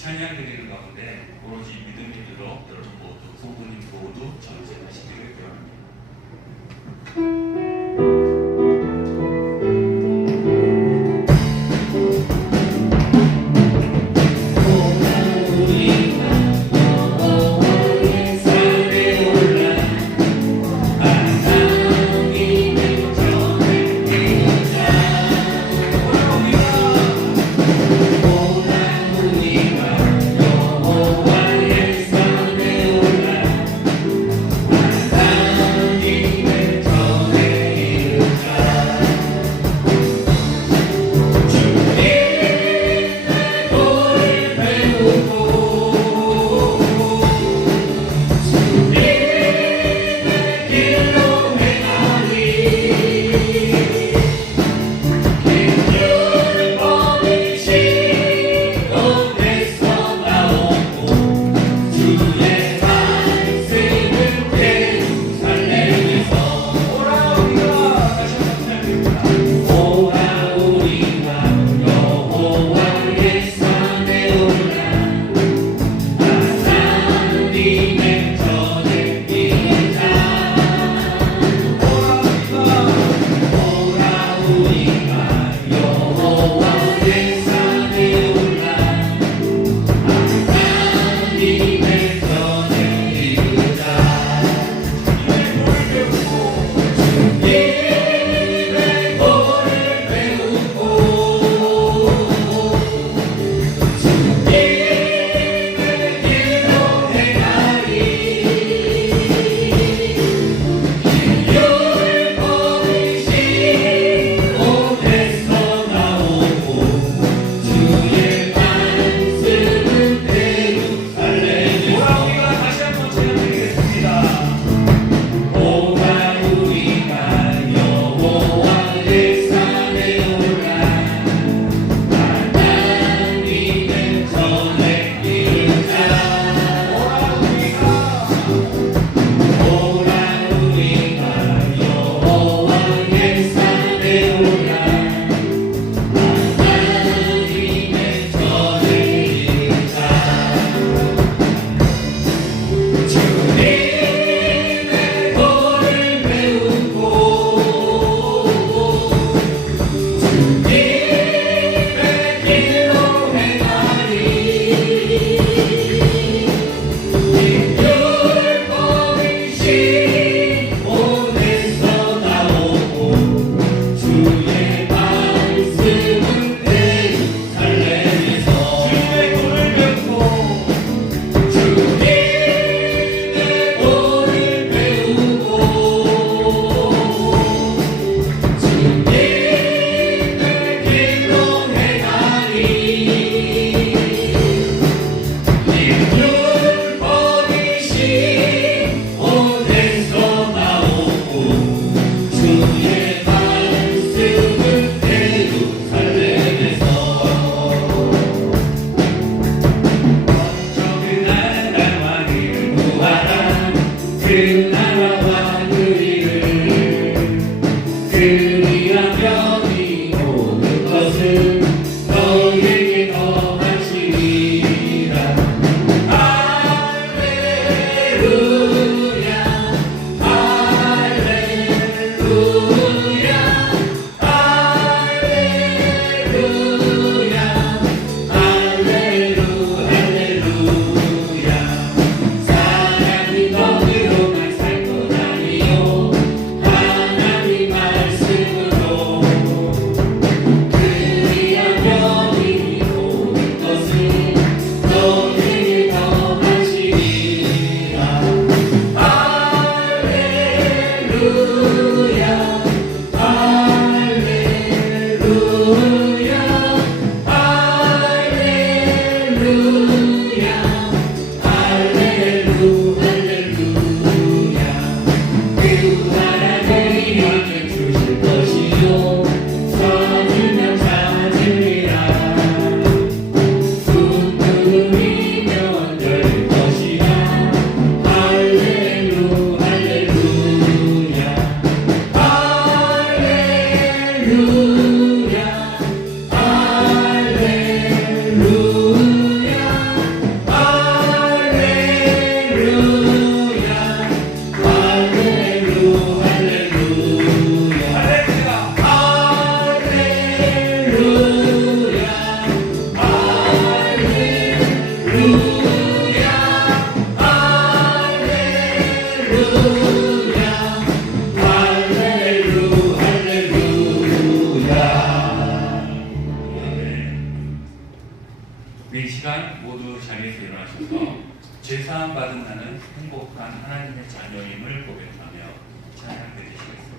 찬양 드리는 가운데 오로지 믿음이 들어 여러분 모두 부부님 모두 전쟁하시기를 바랍니다. 하나님의 전에 자리에서 일어나셔서 죄사함 받은 나는 행복한 하나님의 자녀임을 고백하며 찬양해 주시겠습니다.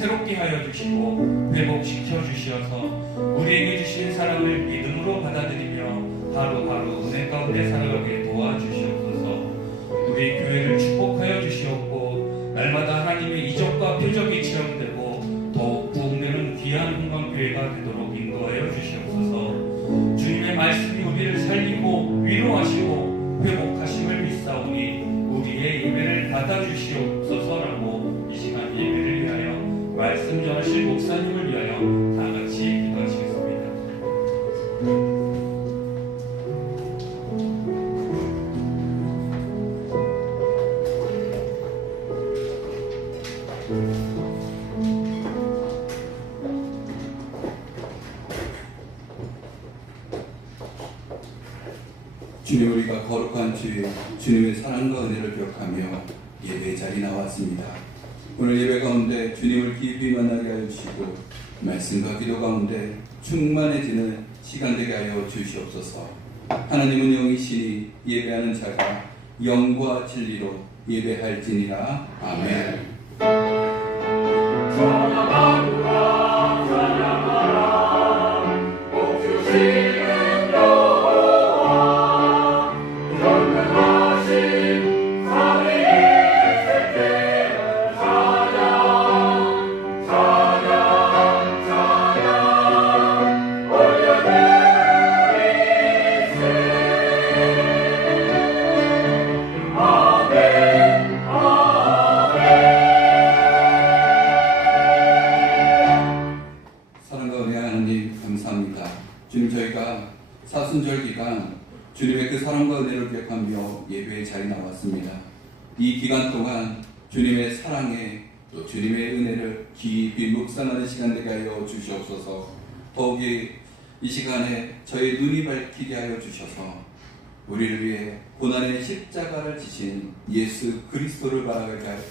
새롭게 하여 주시고 회복시켜 주시어서 우리에게 주신 사랑을 믿음으로 받아들이며 하루하루 은혜 가운데 살아가게 도와주시옵소서. 우리 교회를 축복하여 주시옵고 날마다 하나님의 이적과 표적이 체험되고 더욱 부흥되는 귀한 흥광교회가 되도록 인도하여 주시옵소서. 주님의 말씀이 우리를 살리고 위로하시고 회복하심을 믿사오니 우리의 예배를 받아주시옵소서라고 이 시간 예배 말씀 전하실 목사님을 위하여 다 같이 기도하시겠습니다. 주님, 우리가 거룩한 주의 주님의 사랑과 은혜를 기억하며 예배 자리에 나왔습니다. 오늘 예배 가운데 주님을 깊이 만나게 하여 주시고 말씀과 기도 가운데 충만해지는 시간 되게 하여 주시옵소서. 하나님은 영이시니 예배하는 자가 영과 진리로 예배할지니라. 아멘. 사순절 기간 주님의 그 사랑과 은혜를 기억하며 예배의 자리에 나왔습니다. 이 기간 동안 주님의 사랑에 또 주님의 은혜를 깊이 묵상하는 시간 되게 하여 주시옵소서. 더욱이 이 시간에 저희 눈이 밝히게 하여 주셔서 우리를 위해 고난의 십자가를 지신 예수 그리스도를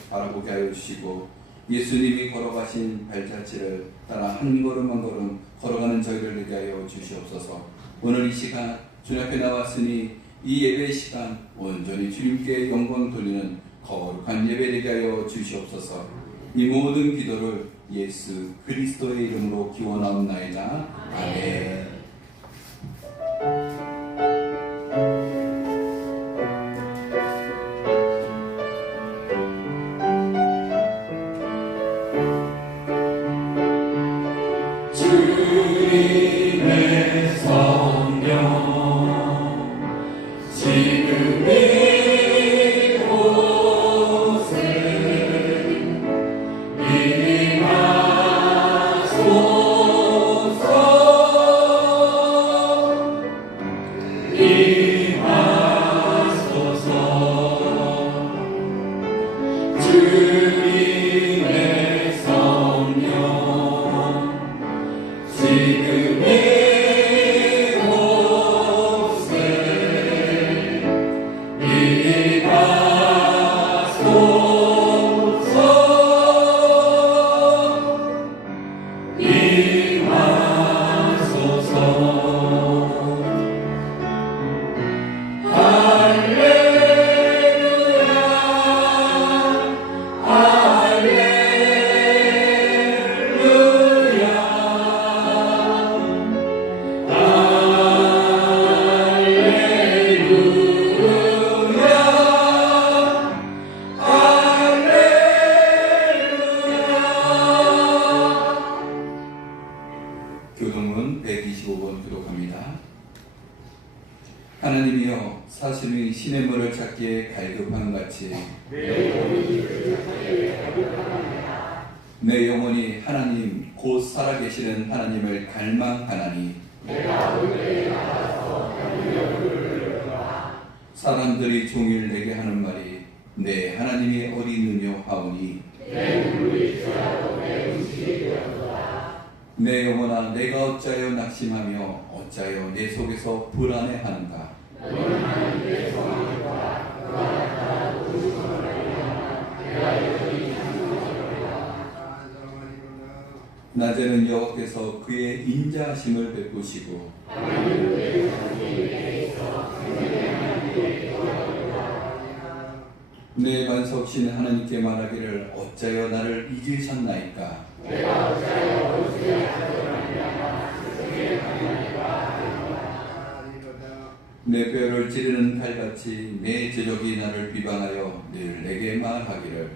바라보게 하여 주시고 예수님이 걸어가신 발자취를 따라 한 걸음 한 걸음 걸어가는 저희를 되게 하여 주시옵소서. 오늘 이 시간 주님 앞에 나왔으니 이 예배 시간 온전히 주님께 영광 돌리는 거룩한 예배 되게 하여 주시옵소서. 이 모든 기도를 예수 그리스도의 이름으로 기원하옵나이다. 아멘. 교동문 125번 기록합니다. 하나님이여 사슴이 시냇물을 찾기에 갈급한 같이 내 영혼이 하나님 곧 살아계시는 하나님을 갈망하나니 사람들이 종일 내게 하는 말이 내 하나님이 어디 있느냐 하오니 내 영혼아 내가 어찌하여 낙심하며 어찌하여 내 속에서 불안해하는가. 낮에는 여호와께서 그의 인자하심을 베푸시고 내 반석신 하나님께 말하기를 어찌하여 나를 잊으셨나이까. 내 뼈를 찌르는 칼같이 내 제적이 나를 비방하여 늘 내게 말하기를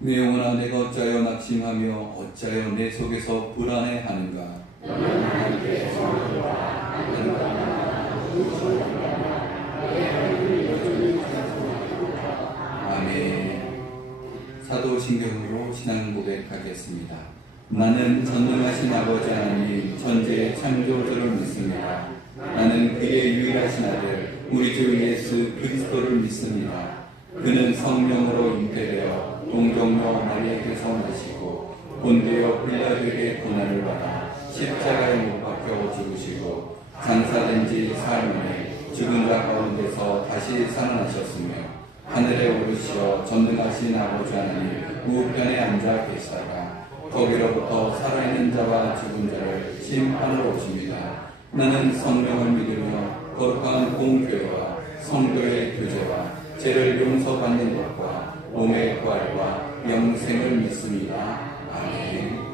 내 영혼아 내가 어찌하여 낙심하며 어찌하여 내 속에서 불안해하는가. 아멘. 기도 신경으로 신앙 고백하겠습니다. 나는 전능하신 아버지 하나님 천지의 창조주를 믿습니다. 나는 그의 유일하신 아들 우리 주 예수 그리스도를 믿습니다. 그는 성령으로 잉태되어 동정녀 마리아에게서 나시고 본디오 빌라도에게 고난을 받아 십자가에 못 박혀 죽으시고 장사된 지 사흘 만에 죽은 자 가운데서 다시 살아나셨으며 하늘에 오르시어 전능하신 아버지 하나님 우편에 앉아 계시다가 거기로부터 살아있는 자와 죽은 자를 심판하러 오십니다. 나는 성령을 믿으며 거룩한 공교회와 성도의 교제와 죄를 용서받는 것과 몸의 부활과 영생을 믿습니다. 아멘.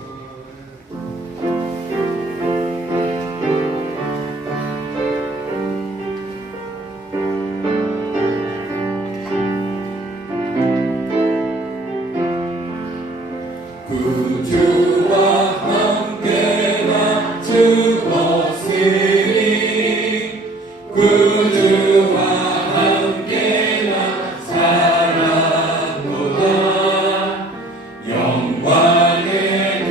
구주와 함께나 죽었으니 구주와 함께나 살았도다. 영광의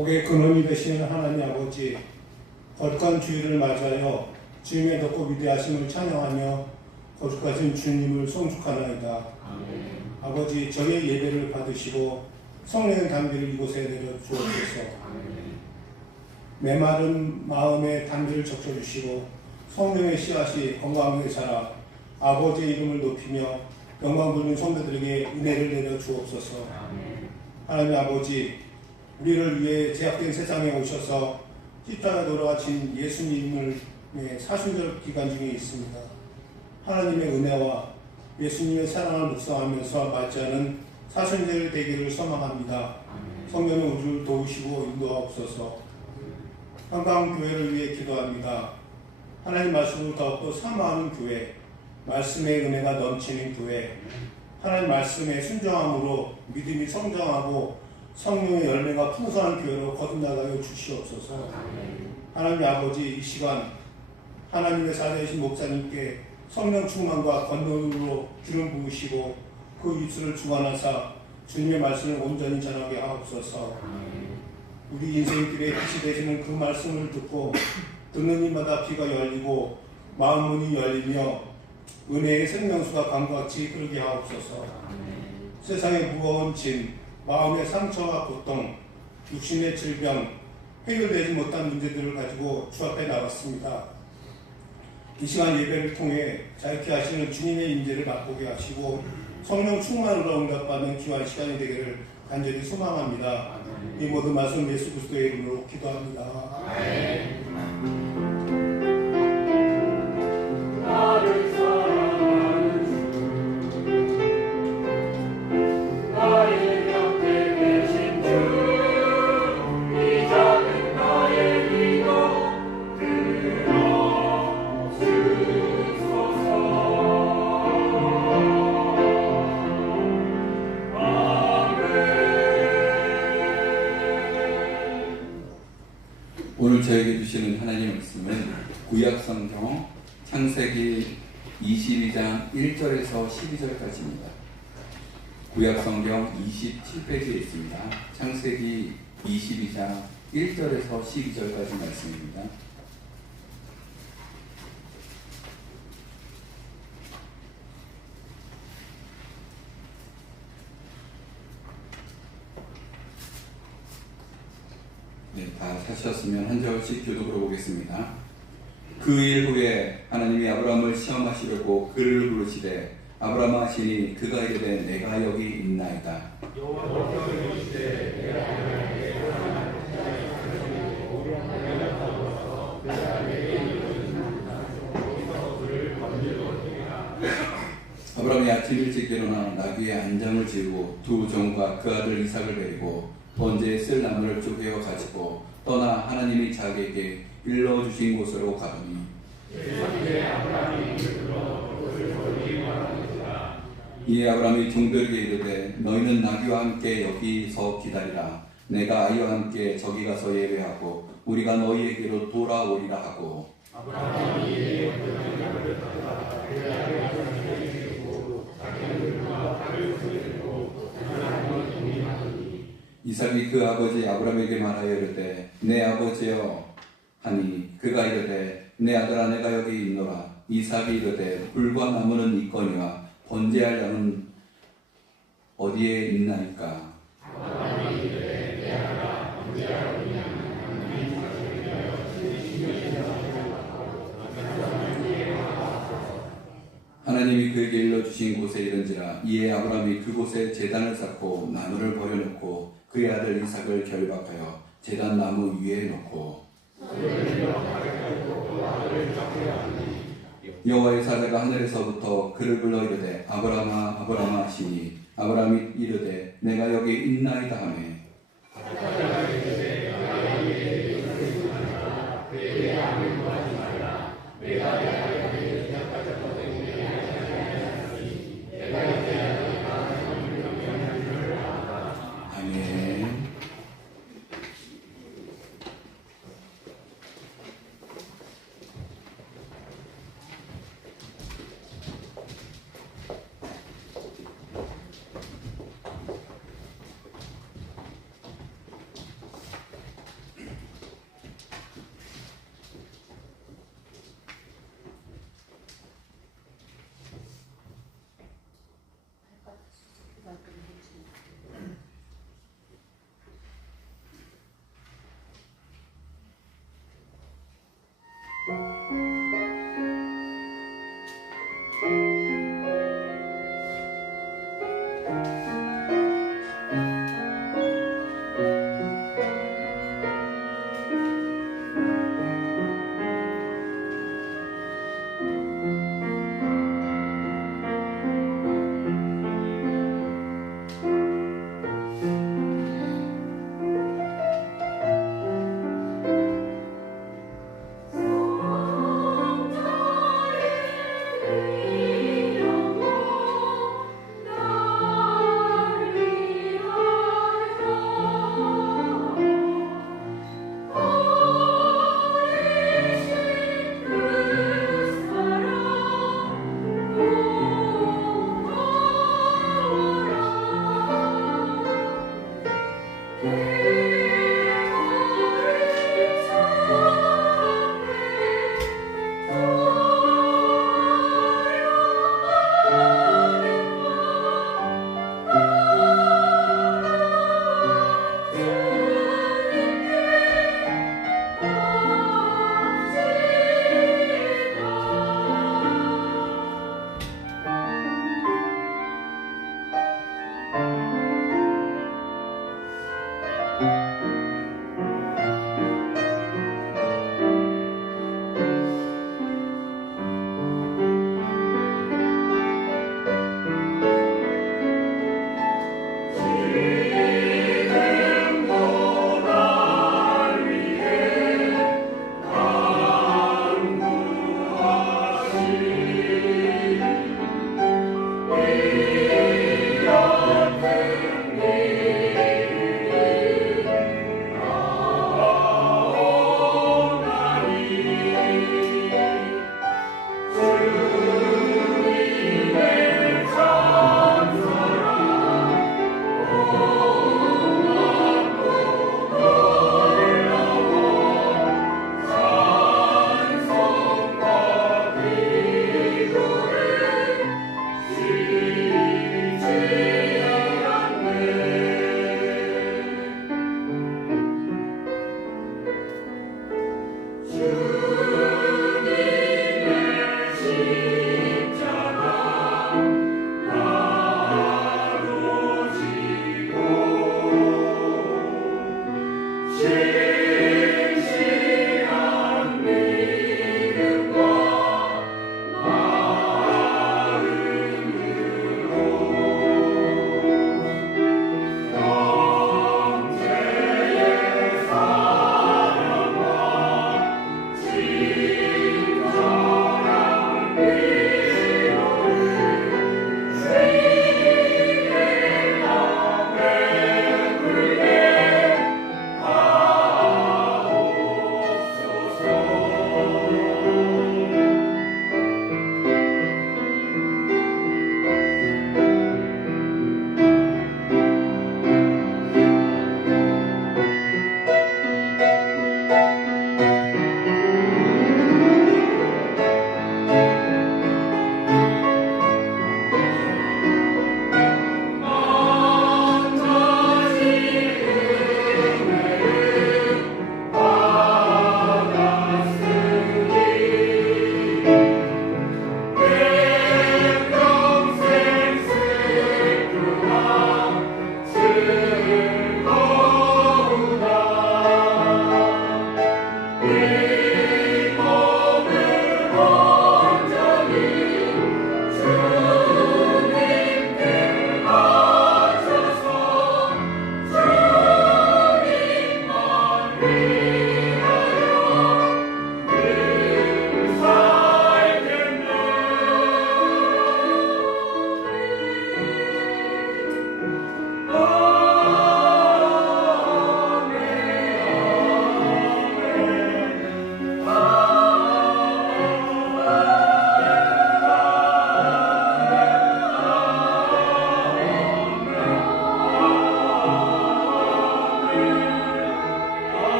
복의 근원이 되시는 하나님 아버지, 거룩한 주일을 맞이하여 주님의 높고 위대하심을 찬양하며 거룩하신 주님을 송축하나이다. 아버지, 저의 예배를 받으시고 성령의 담비를 이곳에 내려 주옵소서. 메마른 마음의 담비를 적셔주시고 성령의 씨앗이 건강하게 자라 아버지의 이름을 높이며 영광 돌린 성도들에게 은혜를 내려 주옵소서. 하나님 아버지, 우리를 위해 제약된 세상에 오셔서 십자가에 돌아가신 예수님을 사순절 기간 중에 있습니다. 하나님의 은혜와 예수님의 사랑을 묵상하면서 맞지 않은 사순절 되기를 소망합니다. 성령의 우주를 도우시고 인도하옵소서. 한강교회를 위해 기도합니다. 하나님 말씀을 더욱더 사모하는 교회, 말씀의 은혜가 넘치는 교회, 하나님 말씀에 순종함으로 믿음이 성장하고 성령의 열매가 풍성한 교회로 거듭나가여 주시옵소서. 하나님 아버지, 이 시간 하나님의 사대이신 목사님께 성령 충만과 권능으로 기름 부으시고 그 입술을 주관하사 주님의 말씀을 온전히 전하게 하옵소서. 우리 인생길에 빛이 되시는 그 말씀을 듣고 듣는 이마다 귀가 열리고 마음 문이 열리며 은혜의 생명수가 강같이 흐르게 하옵소서. 세상의 무거운 짐, 마음의 상처와 고통, 육신의 질병, 해결되지 못한 문제들을 가지고 주 앞에 나왔습니다. 이 시간 예배를 통해 자유케 하시는 주님의 임재를 맛보게 하시고 성령 충만으로 응답받는 귀한 시간이 되기를 간절히 소망합니다. 이 모든 말씀 예수 그리스도의 이름으로 기도합니다. 나를 사랑하는 주, 나의 곁에 계신 주, 이 작은 나의 기도 오늘 저에게 주시는 하나님의 말씀은 구약성경 창세기 22장 1절에서 12절까지입니다. 구약성경 27페이지에 있습니다. 창세기 22장 1절에서 12절까지 말씀입니다. 네, 다 찾으셨으면 한 절씩 교독으로 보겠습니다. 그 일 후에 하나님이 아브라함을 시험하시려고 그를 부르시되 아브라함아 하시니 그가 이르되 내가 여기 있나이다. 아브라함이 아침 일찍 일어나 나귀의 안장을 지우고 두 종과 그 아들 이삭을 데리고 번제에 쓸 나무를 쪼개어 가지고 떠나 하나님이 자기에게 일러주신 곳으로 가더니 이에 아브라함이 종들에게 이르되 너희는 나귀와 함께 여기서 기다리라. 내가 아이와 함께 저기 가서 예배하고 우리가 너희에게로 돌아오리라 하고 이삭이 그 아버지 아브라함에게 말하여 이르되 내 아버지여 하니 그가 이르되 내 아들아 내가 여기 있노라. 이삭이 이르되 불과 나무는 있거니와 번제할 양은 어디에 있나이까. 하나님이 그에게 일러주신 곳에 이른지라. 이에 아브라함이 그곳에 제단을 쌓고 나무를 버려놓고 그의 아들 이삭을 결박하여 제단 나무 위에 놓고 여호와의 사자가 하늘에서부터 그를 불러 이르되 아브라함아 아브라함아 하시니 아브라함이 이르되 내가 여기 있나이다 하매 아멘.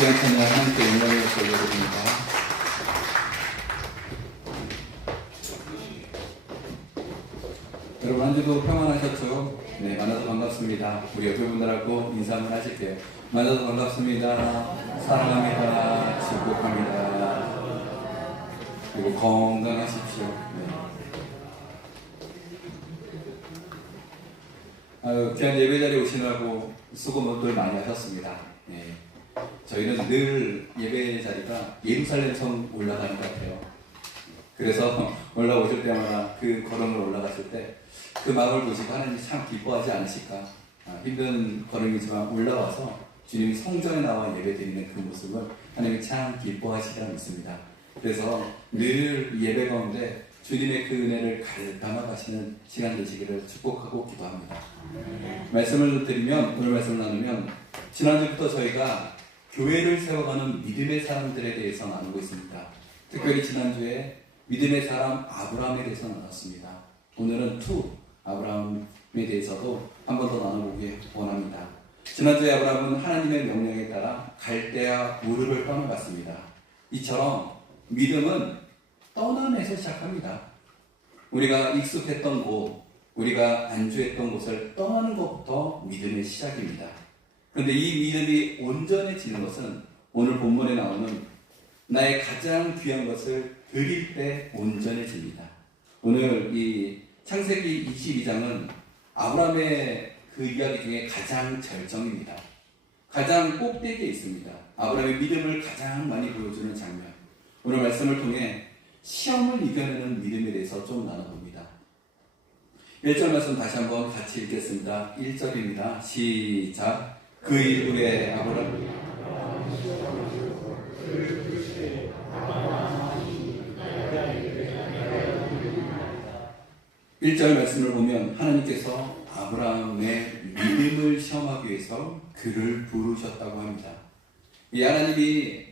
귀한 찬양 함께 영광을 돌려드립니다. 여러분 한 주도 평안하셨죠? 네, 만나서 반갑습니다. 우리 옆에 분들하고 인사 한번 하실게요. 만나서 반갑습니다. 사랑합니다. 축복합니다. 그리고 건강하십시오. 네. 귀한 예배 자리에 오시느라고 수고들 많이 하셨습니다. 네. 저희는 늘 예배 자리가 예루살렘 성 올라가는 것 같아요. 그래서 올라오실 때마다 그 걸음을 올라갔을 때 그 마음을 보시고 하나님이 참 기뻐하지 않으실까. 힘든 걸음이지만 올라와서 주님 성전에 나와 예배 드리는 그 모습을 하나님이 참 기뻐하시리라 믿습니다. 그래서 늘 예배 가운데 주님의 그 은혜를 가득 가시는 시간 되시기를 축복하고 기도합니다. 말씀을 드리면, 오늘 말씀을 나누면 지난주부터 저희가 교회를 세워가는 믿음의 사람들에 대해서 나누고 있습니다. 특별히 지난주에 믿음의 사람 아브라함에 대해서 나눴습니다. 오늘은 아브라함에 대해서도 한 번 더 나눠보기 원합니다. 지난주에 아브라함은 하나님의 명령에 따라 갈대아 우르를 떠나갔습니다. 이처럼 믿음은 떠남에서 시작합니다. 우리가 익숙했던 곳, 우리가 안주했던 곳을 떠나는 것부터 믿음의 시작입니다. 그런데 이 믿음이 온전해지는 것은 오늘 본문에 나오는 나의 가장 귀한 것을 드릴 때 온전해집니다. 오늘 이 창세기 22장은 아브라함의 그 이야기 중에 가장 절정입니다. 가장 꼭대기에 있습니다. 아브라함의 믿음을 가장 많이 보여주는 장면. 오늘 말씀을 통해 시험을 이겨내는 믿음에 대해서 좀 나눠봅니다. 1절 말씀 다시 한번 같이 읽겠습니다. 1절입니다. 시작. 그 이후에 아브라함 1절 말씀을 보면 하나님께서 아브라함의 믿음을 시험하기 위해서 그를 부르셨다고 합니다. 이 하나님이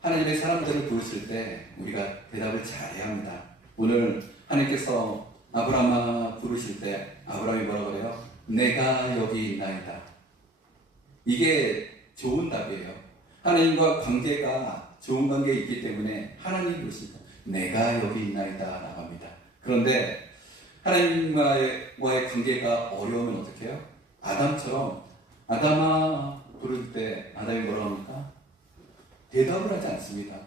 하나님의 사람들을 부르실 때 우리가 대답을 잘해야 합니다. 오늘 하나님께서 아브라함아 부르실 때 아브라함이 뭐라고 그래요? 내가 여기 있나이다. 이게 좋은 답이에요. 하나님과 관계가 좋은 관계에 있기 때문에 하나님이 부르실 때 내가 여기 있나이다 라고 합니다. 그런데 하나님과의 관계가 어려우면 어떻게 해요? 아담처럼 아담아 부를 때 아담이 뭐라고 합니까? 대답을 하지 않습니다.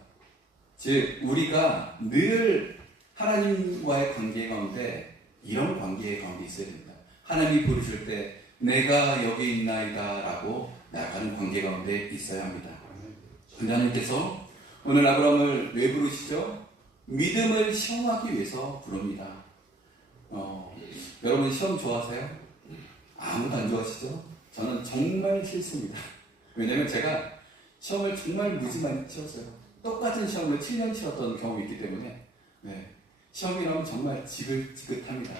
즉 우리가 늘 하나님과의 관계 가운데 이런 관계의 가운데 있어야 됩니다. 하나님이 부르실 때 내가 여기 있나이다 라고 나아가는 관계 가운데 있어야 합니다. 근데 하나님께서 오늘 아브라함을 왜 부르시죠? 믿음을 시험하기 위해서 부릅니다. 여러분 시험 좋아하세요? 아무도 안 좋아하시죠? 저는 정말 싫습니다. 왜냐면 제가 시험을 정말 무지 많이 치렀어요. 똑같은 시험을 7년 치렀던 경험이 있기 때문에 시험이라면 정말 지긋지긋합니다.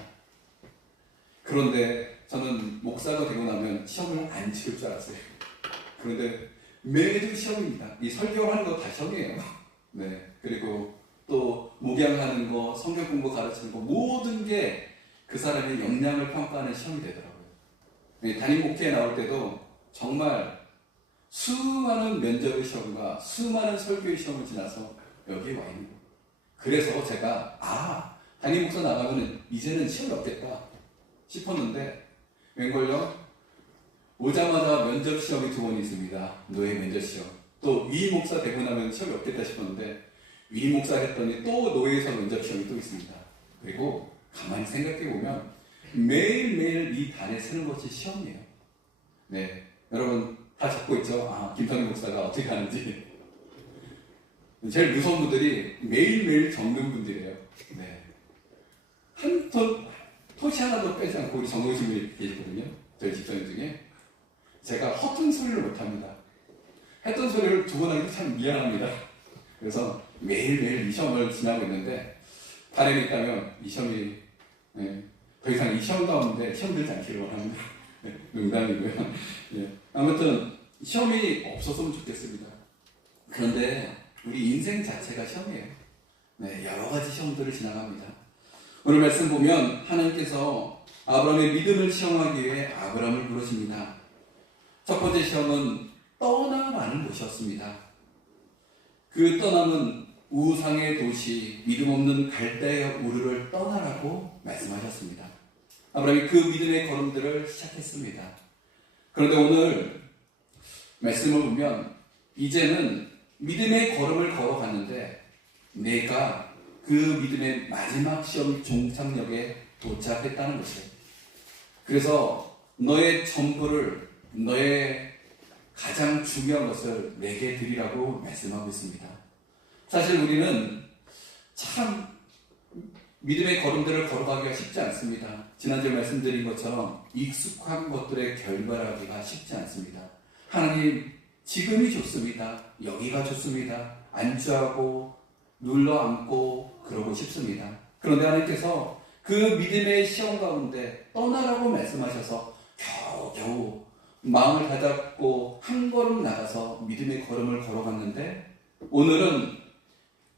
그런데 저는 목사가 되고 나면 시험을 안 치를 줄 알았어요. 그런데 매주 시험입니다. 이 설교하는 거 다 시험이에요. 그리고 또 목양하는 거, 성경 공부 가르치는 거 모든 게 그 사람의 역량을 평가하는 시험이 되더라고요. 담임 목회에 나올 때도 정말 수많은 면접의 시험과 수많은 설교의 시험을 지나서 여기에 와 있는 거예요. 그래서 제가 담임 목사 나가면 이제는 시험이 없겠다 싶었는데 웬걸요? 오자마자 면접 시험이 2번 있습니다. 노예 면접 시험. 또 위 목사 되고 나면 시험이 없겠다 싶었는데 위 목사 했더니 또 노예에서 면접 시험이 또 있습니다. 그리고 가만히 생각해 보면 매일매일 이 단에 쓰는 것이 시험이에요. 여러분 다 적고 있죠? 김성희 목사가 어떻게 하는지. 제일 무서운 분들이 매일매일 적는 분들이에요. 한 토시 하나도 빼지 않고 우리 정호신 분이 계시거든요. 저희 집사님 중에. 제가 허튼 소리를 못합니다. 했던 소리를 두고 나니까 참 미안합니다. 그래서 매일매일 이 시험을 지나고 있는데 바람이 있다면 이 시험이 더 이상 이 시험 가운데 시험 들지 않기를 원합니다. 농담이고요. 아무튼 시험이 없었으면 좋겠습니다. 그런데 우리 인생 자체가 시험이에요. 여러 가지 시험들을 지나갑니다. 오늘 말씀 보면 하나님께서 아브라함의 믿음을 시험하기 위해 아브라함을 부르십니다. 첫 번째 시험은 떠나라는 것이었습니다. 그 떠남은 우상의 도시, 믿음 없는 갈대의 우르를 떠나라고 말씀하셨습니다. 아브라함이 그 믿음의 걸음들을 시작했습니다. 그런데 오늘 말씀을 보면 이제는 믿음의 걸음을 걸어갔는데 내가 그 믿음의 마지막 시험 종착역에 도착했다는 것이에요. 그래서 너의 전부를, 너의 가장 중요한 것을 내게 드리라고 말씀하고 있습니다. 사실 우리는 참 믿음의 걸음들을 걸어가기가 쉽지 않습니다. 지난주에 말씀드린 것처럼 익숙한 것들의 결과하기가 쉽지 않습니다. 하나님, 지금이 좋습니다. 여기가 좋습니다. 안주하고 눌러 앉고 그러고 싶습니다. 그런데 하나님께서 그 믿음의 시험 가운데 떠나라고 말씀하셔서 겨우겨우 마음을 다잡고 한 걸음 나가서 믿음의 걸음을 걸어갔는데 오늘은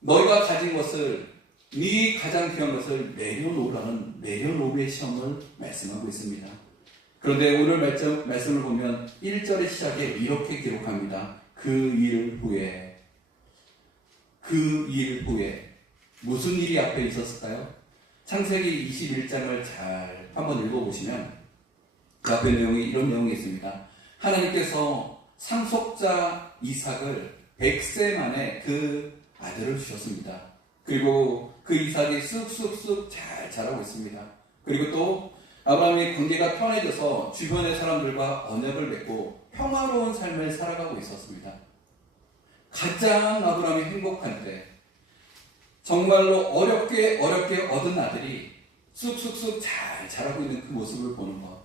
너희가 가진 것을, 네 가장 귀한 것을 내려놓으라는 내려놓음의 시험을 말씀하고 있습니다. 그런데 오늘 말씀을 보면 1절의 시작에 이렇게 기록합니다. 그 일 후에 무슨 일이 앞에 있었을까요? 창세기 21장을 잘 한번 읽어보시면 그 앞에 내용이 이런 내용이 있습니다. 하나님께서 상속자 이삭을 100세 만에 그 아들을 주셨습니다. 그리고 그 이삭이 쑥쑥쑥 잘 자라고 있습니다. 그리고 또 아브라함의 관계가 편해져서 주변의 사람들과 언약을 맺고 평화로운 삶을 살아가고 있었습니다. 가장 아브라함이 행복한 때, 정말로 어렵게 얻은 아들이 쑥쑥쑥 잘 자라고 있는 그 모습을 보는 것.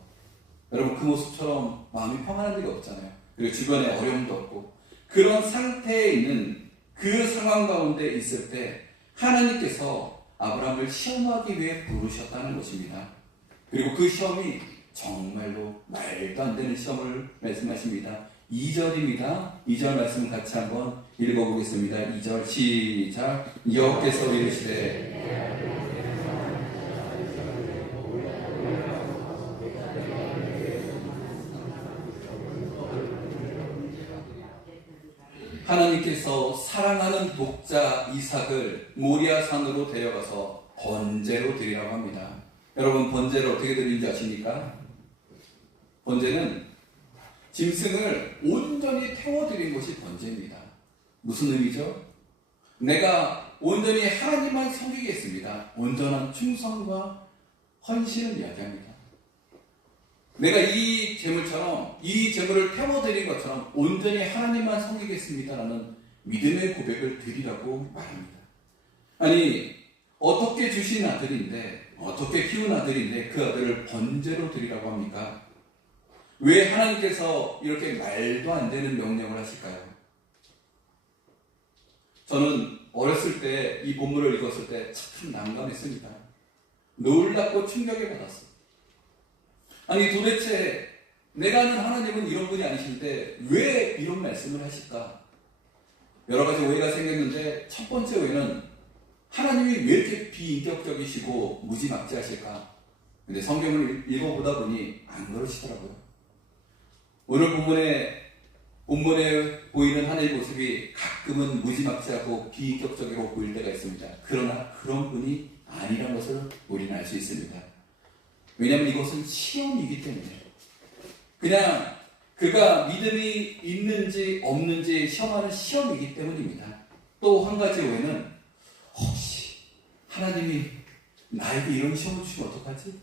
여러분, 그 모습처럼 마음이 평안한 데가 없잖아요. 그리고 주변에 어려움도 없고. 그런 상태에 있는 그 상황 가운데 있을 때 하나님께서 아브라함을 시험하기 위해 부르셨다는 것입니다. 그리고 그 시험이 정말로 말도 안 되는 시험을 말씀하십니다. 2절입니다. 2절 말씀 같이 한번 읽어보겠습니다. 2절 시작. 여호와께서 이르시되 하나님께서 사랑하는 독자 이삭을 모리아산으로 데려가서 번제로 드리라고 합니다. 여러분, 번제를 어떻게 드리는지 아십니까? 번제는 짐승을 온전히 태워드린 것이 번제입니다. 무슨 의미죠? 내가 온전히 하나님만 섬기겠습니다. 온전한 충성과 헌신을 이야기합니다. 내가 이 제물처럼, 이 제물을 태워드린 것처럼 온전히 하나님만 섬기겠습니다라는 믿음의 고백을 드리라고 말합니다. 아니, 어떻게 주신 아들인데, 어떻게 키운 아들인데 그 아들을 번제로 드리라고 합니까? 왜 하나님께서 이렇게 말도 안 되는 명령을 하실까요? 저는 어렸을 때 이 본문을 읽었을 때 참 난감했습니다. 놀랍고 충격을 받았어요. 아니, 도대체 내가 아는 하나님은 이런 분이 아니신데 왜 이런 말씀을 하실까? 여러 가지 오해가 생겼는데 첫 번째 오해는 하나님이 왜 이렇게 비인격적이시고 무지막지하실까? 근데 성경을 읽어보다 보니 안 그러시더라고요. 오늘 본문에 보이는 하나님의 모습이 가끔은 무지막지하고 비인격적이고 보일 때가 있습니다. 그러나 그런 분이 아니란 것을 우리는 알 수 있습니다. 왜냐하면 이것은 시험이기 때문에 그냥 그가 믿음이 있는지 없는지 시험하는 시험이기 때문입니다. 또 한 가지 오해는 혹시 하나님이 나에게 이런 시험을 주시면 어떡하지?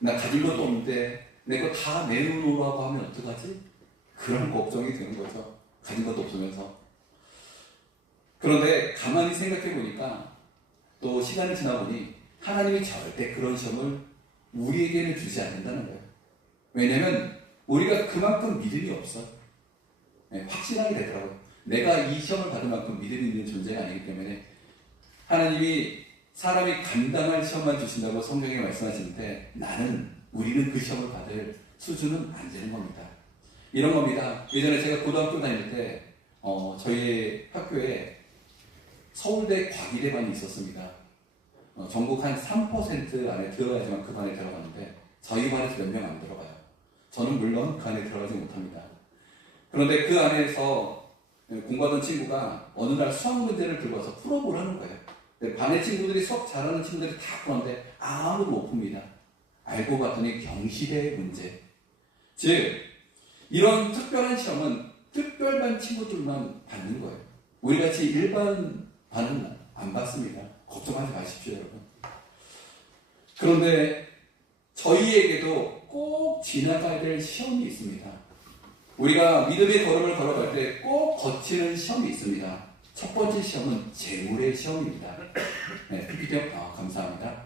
나 가진 것도 없는데 내 거 다 내놓으라고 하면 어떡하지? 그런 걱정이 드는 거죠. 가진 것도 없으면서. 그런데 가만히 생각해 보니까 또 시간이 지나 보니 하나님이 절대 그런 시험을 우리에게는 주지 않는다는 거예요. 왜냐하면 우리가 그만큼 믿음이 없어요. 네, 확신하게 되더라고요. 내가 이 시험을 받을 만큼 믿음이 있는 존재가 아니기 때문에 하나님이 사람이 감당할 시험만 주신다고 성경에 말씀하시는데 우리는 그 시험을 받을 수준은 안 되는 겁니다. 이런 겁니다. 예전에 제가 고등학교 다닐 때 저희 학교에 서울대 과기대반이 있었습니다. 전국 한 3% 안에 들어가야지만 그 반에 들어가는데 저희 반에서 몇 명 안 들어가요. 저는 물론 그 안에 들어가지 못합니다. 그런데 그 안에서 공부하던 친구가 어느 날 수학 문제를 들고 와서 풀어보라는 거예요. 근데 반의 친구들이 수학 잘하는 친구들이 다 푸는데 아무도 못 풉니다. 알고 봤더니 경시대 문제. 즉 이런 특별한 시험은 특별반 친구들만 받는 거예요. 우리같이 일반 반은 안 받습니다. 걱정하지 마십시오, 여러분. 그런데 저희에게도 꼭 지나가야 될 시험이 있습니다. 우리가 믿음의 걸음을 걸어갈 때 꼭 거치는 시험이 있습니다. 첫 번째 시험은 재물의 시험입니다. 네, PPT 감사합니다.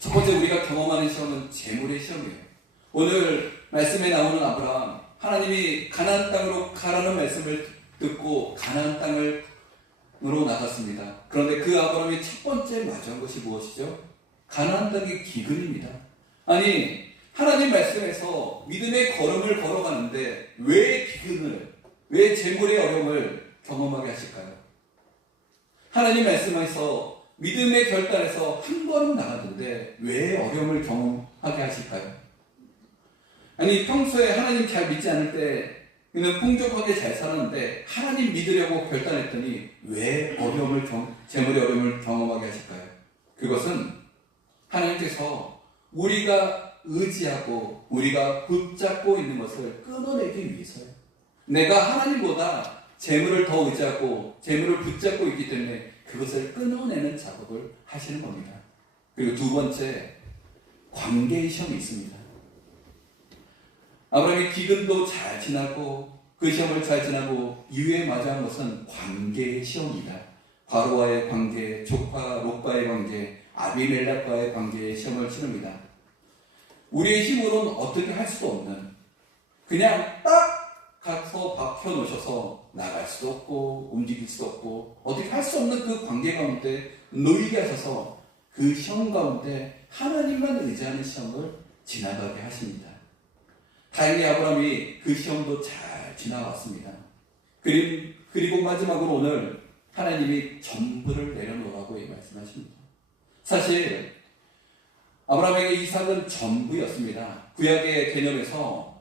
첫 번째 우리가 경험하는 시험은 재물의 시험이에요. 오늘 말씀에 나오는 아브라함, 하나님이 가나안 땅으로 가라는 말씀을 듣고 가나안 땅으로 나갔습니다. 그런데 그 아브라함이 첫 번째 마주한 것이 무엇이죠? 가나안 땅의 기근입니다. 아니 하나님 말씀에서 믿음의 걸음을 걸어가는데 왜 기근을, 왜 재물의 어려움을 경험하게 하실까요? 하나님 말씀에서 믿음의 결단에서 한 걸음 나갔는데 왜 어려움을 경험하게 하실까요? 아니 평소에 하나님 잘 믿지 않을 때 그는 풍족하게 잘 살았는데 하나님 믿으려고 결단했더니 왜 재물의 어려움을 경험하게 하실까요? 그것은 하나님께서 우리가 의지하고 우리가 붙잡고 있는 것을 끊어내기 위해서요. 내가 하나님보다 재물을 더 의지하고 재물을 붙잡고 있기 때문에 그것을 끊어내는 작업을 하시는 겁니다. 그리고 두 번째, 관계의 시험이 있습니다. 아브라함이 기근도 잘 지나고 그 시험을 잘 지나고 이후에 맞이한 것은 관계의 시험입니다. 바로와의 관계, 조카 롯과의 관계, 아비멜렉과의 관계의 시험을 치릅니다. 우리의 힘으로는 어떻게 할 수도 없는, 그냥 딱 가서 박혀 놓으셔서 나갈 수도 없고 움직일 수도 없고 어떻게 할 수 없는 그 관계 가운데 놓이게 하셔서 그 시험 가운데 하나님만 의지하는 시험을 지나가게 하십니다. 다행히 아브라함이 그 시험도 잘 지나왔습니다. 그리고 마지막으로 오늘 하나님이 전부를 내려놓으라고 말씀하십니다. 사실 아브라함에게 이삭은 전부였습니다. 구약의 개념에서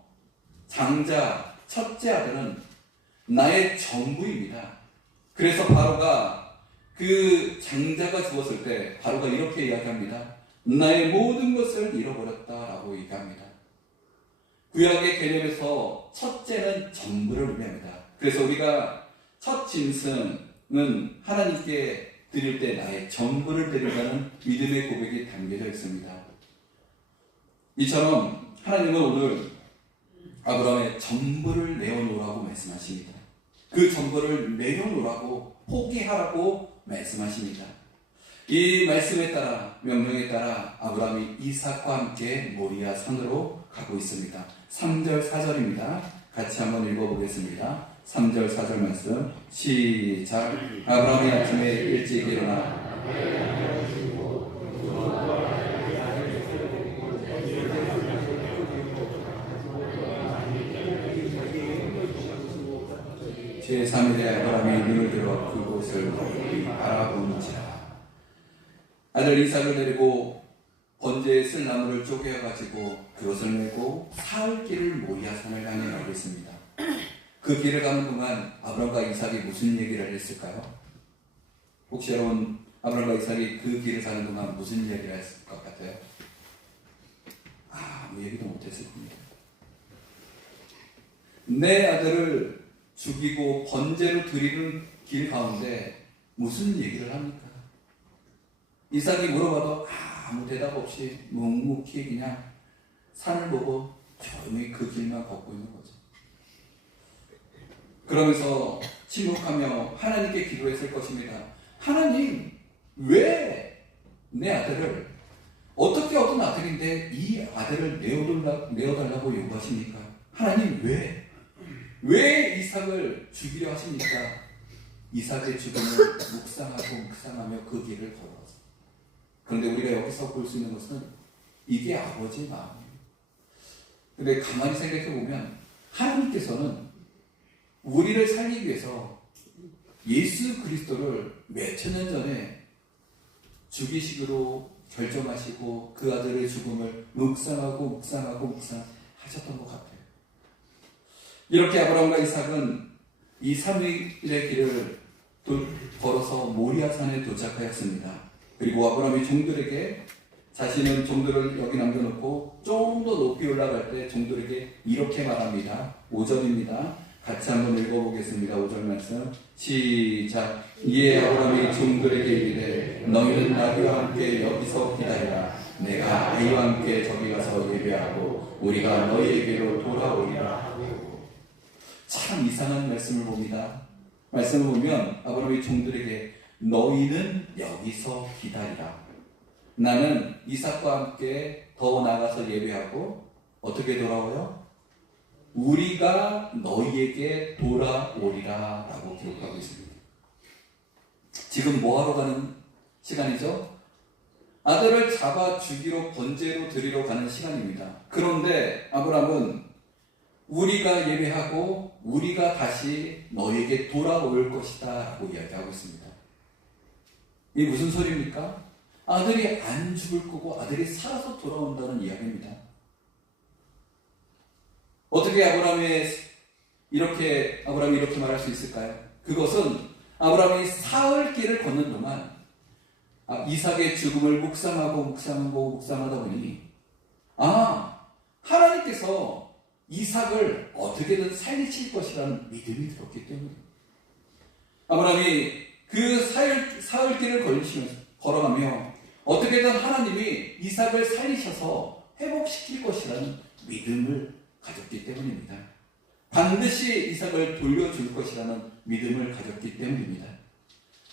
장자, 첫째 아들은 나의 전부입니다. 그래서 바로가 그 장자가 죽었을 때 바로가 이렇게 이야기합니다. 나의 모든 것을 잃어버렸다라고 얘기합니다. 구약의 개념에서 첫째는 전부를 의미합니다. 그래서 우리가 첫 짐승은 하나님께 드릴 때 나의 전부를 드린다는 믿음의 고백이 담겨져 있습니다. 이처럼 하나님은 오늘 아브라함의 전부를 내어놓으라고 말씀하십니다. 그 전부를 내려놓으라고, 포기하라고 말씀하십니다. 이 말씀에 따라, 명령에 따라 아브라함이 이삭과 함께 모리아 산으로 가고 있습니다. 3절 4절입니다. 같이 한번 읽어보겠습니다. 3절 4절 말씀 시작. 아브라함이 아침에 일찍 일어나 제3일에 아브라함이 눈을 들어 그곳을 높이 바라보는지라. 아들 이삭을 데리고 번제에 쓸 나무를 쪼개어가지고 그것을 메고 사흘 길을 모리아산을 향해 가고 있습니다. 그 길을 가는 동안 아브라함과 이삭이 무슨 얘기를 했을까요? 혹시 여러분 아브라함과 이삭이 그 길을 가는 동안 무슨 얘기를 했을 것 같아요? 아무 얘기도 못했을 겁니다. 내 아들을 죽이고 번제로 드리는 길 가운데 무슨 얘기를 합니까? 이삭이 물어봐도 아무 대답 없이 묵묵히 그냥 산을 보고 조용히 그 길만 걷고 있는 거죠. 그러면서 침묵하며 하나님께 기도했을 것입니다. 하나님, 왜 내 아들을, 어떻게 어떤 아들인데 이 아들을 내어달라고 요구하십니까? 하나님, 왜 이삭을 죽이려 하십니까? 이삭의 죽음을 묵상하며 그 길을 걸어서. 그런데 우리가 여기서 볼 수 있는 것은 이게 아버지의 마음이에요. 근데 가만히 생각해 보면 하나님께서는 우리를 살리기 위해서 예수 그리스도를 몇천 년 전에 죽이시기로 결정하시고 그 아들의 죽음을 묵상하셨던 것 같아요. 이렇게 아브라함과 이삭은 이 3일의 길을 걸어서 모리아산에 도착하였습니다. 그리고 아브라함이 종들에게 자신은 종들을 여기 남겨놓고 좀 더 높이 올라갈 때 종들에게 이렇게 말합니다. 5절입니다. 같이 한번 읽어보겠습니다. 5절 말씀 시작. 이에 아브라함이 종들에게 이르되 너희는 나귀와 함께 여기서 기다리라. 내가 아이와 함께 저기 가서 예배하고 우리가 너희에게로 돌아오리라 하고. 참 이상한 말씀을 봅니다. 말씀을 보면 아브라함이 종들에게 너희는 여기서 기다리라. 나는 이삭과 함께 더 나가서 예배하고 어떻게 돌아와요? 우리가 너희에게 돌아오리라 라고 기록하고 있습니다. 지금 뭐하러 가는 시간이죠? 아들을 잡아 주기로 번제로 드리러 가는 시간입니다. 그런데 아브라함은 우리가 예배하고 우리가 다시 너희에게 돌아올 것이다 라고 이야기하고 있습니다. 이게 무슨 소리입니까? 아들이 안 죽을 거고 아들이 살아서 돌아온다는 이야기입니다. 어떻게 아브라함이 이렇게 말할 수 있을까요? 그것은 아브라함이 사흘 길을 걷는 동안 이삭의 죽음을 묵상하다 보니 하나님께서 이삭을 어떻게든 살리실 것이라는 믿음이 들었기 때문입니다. 아브라함이 그 사흘 길을 걸어가며 어떻게든 하나님이 이삭을 살리셔서 회복시킬 것이라는 믿음을 가졌기 때문입니다. 반드시 이삭을 돌려줄 것이라는 믿음을 가졌기 때문입니다.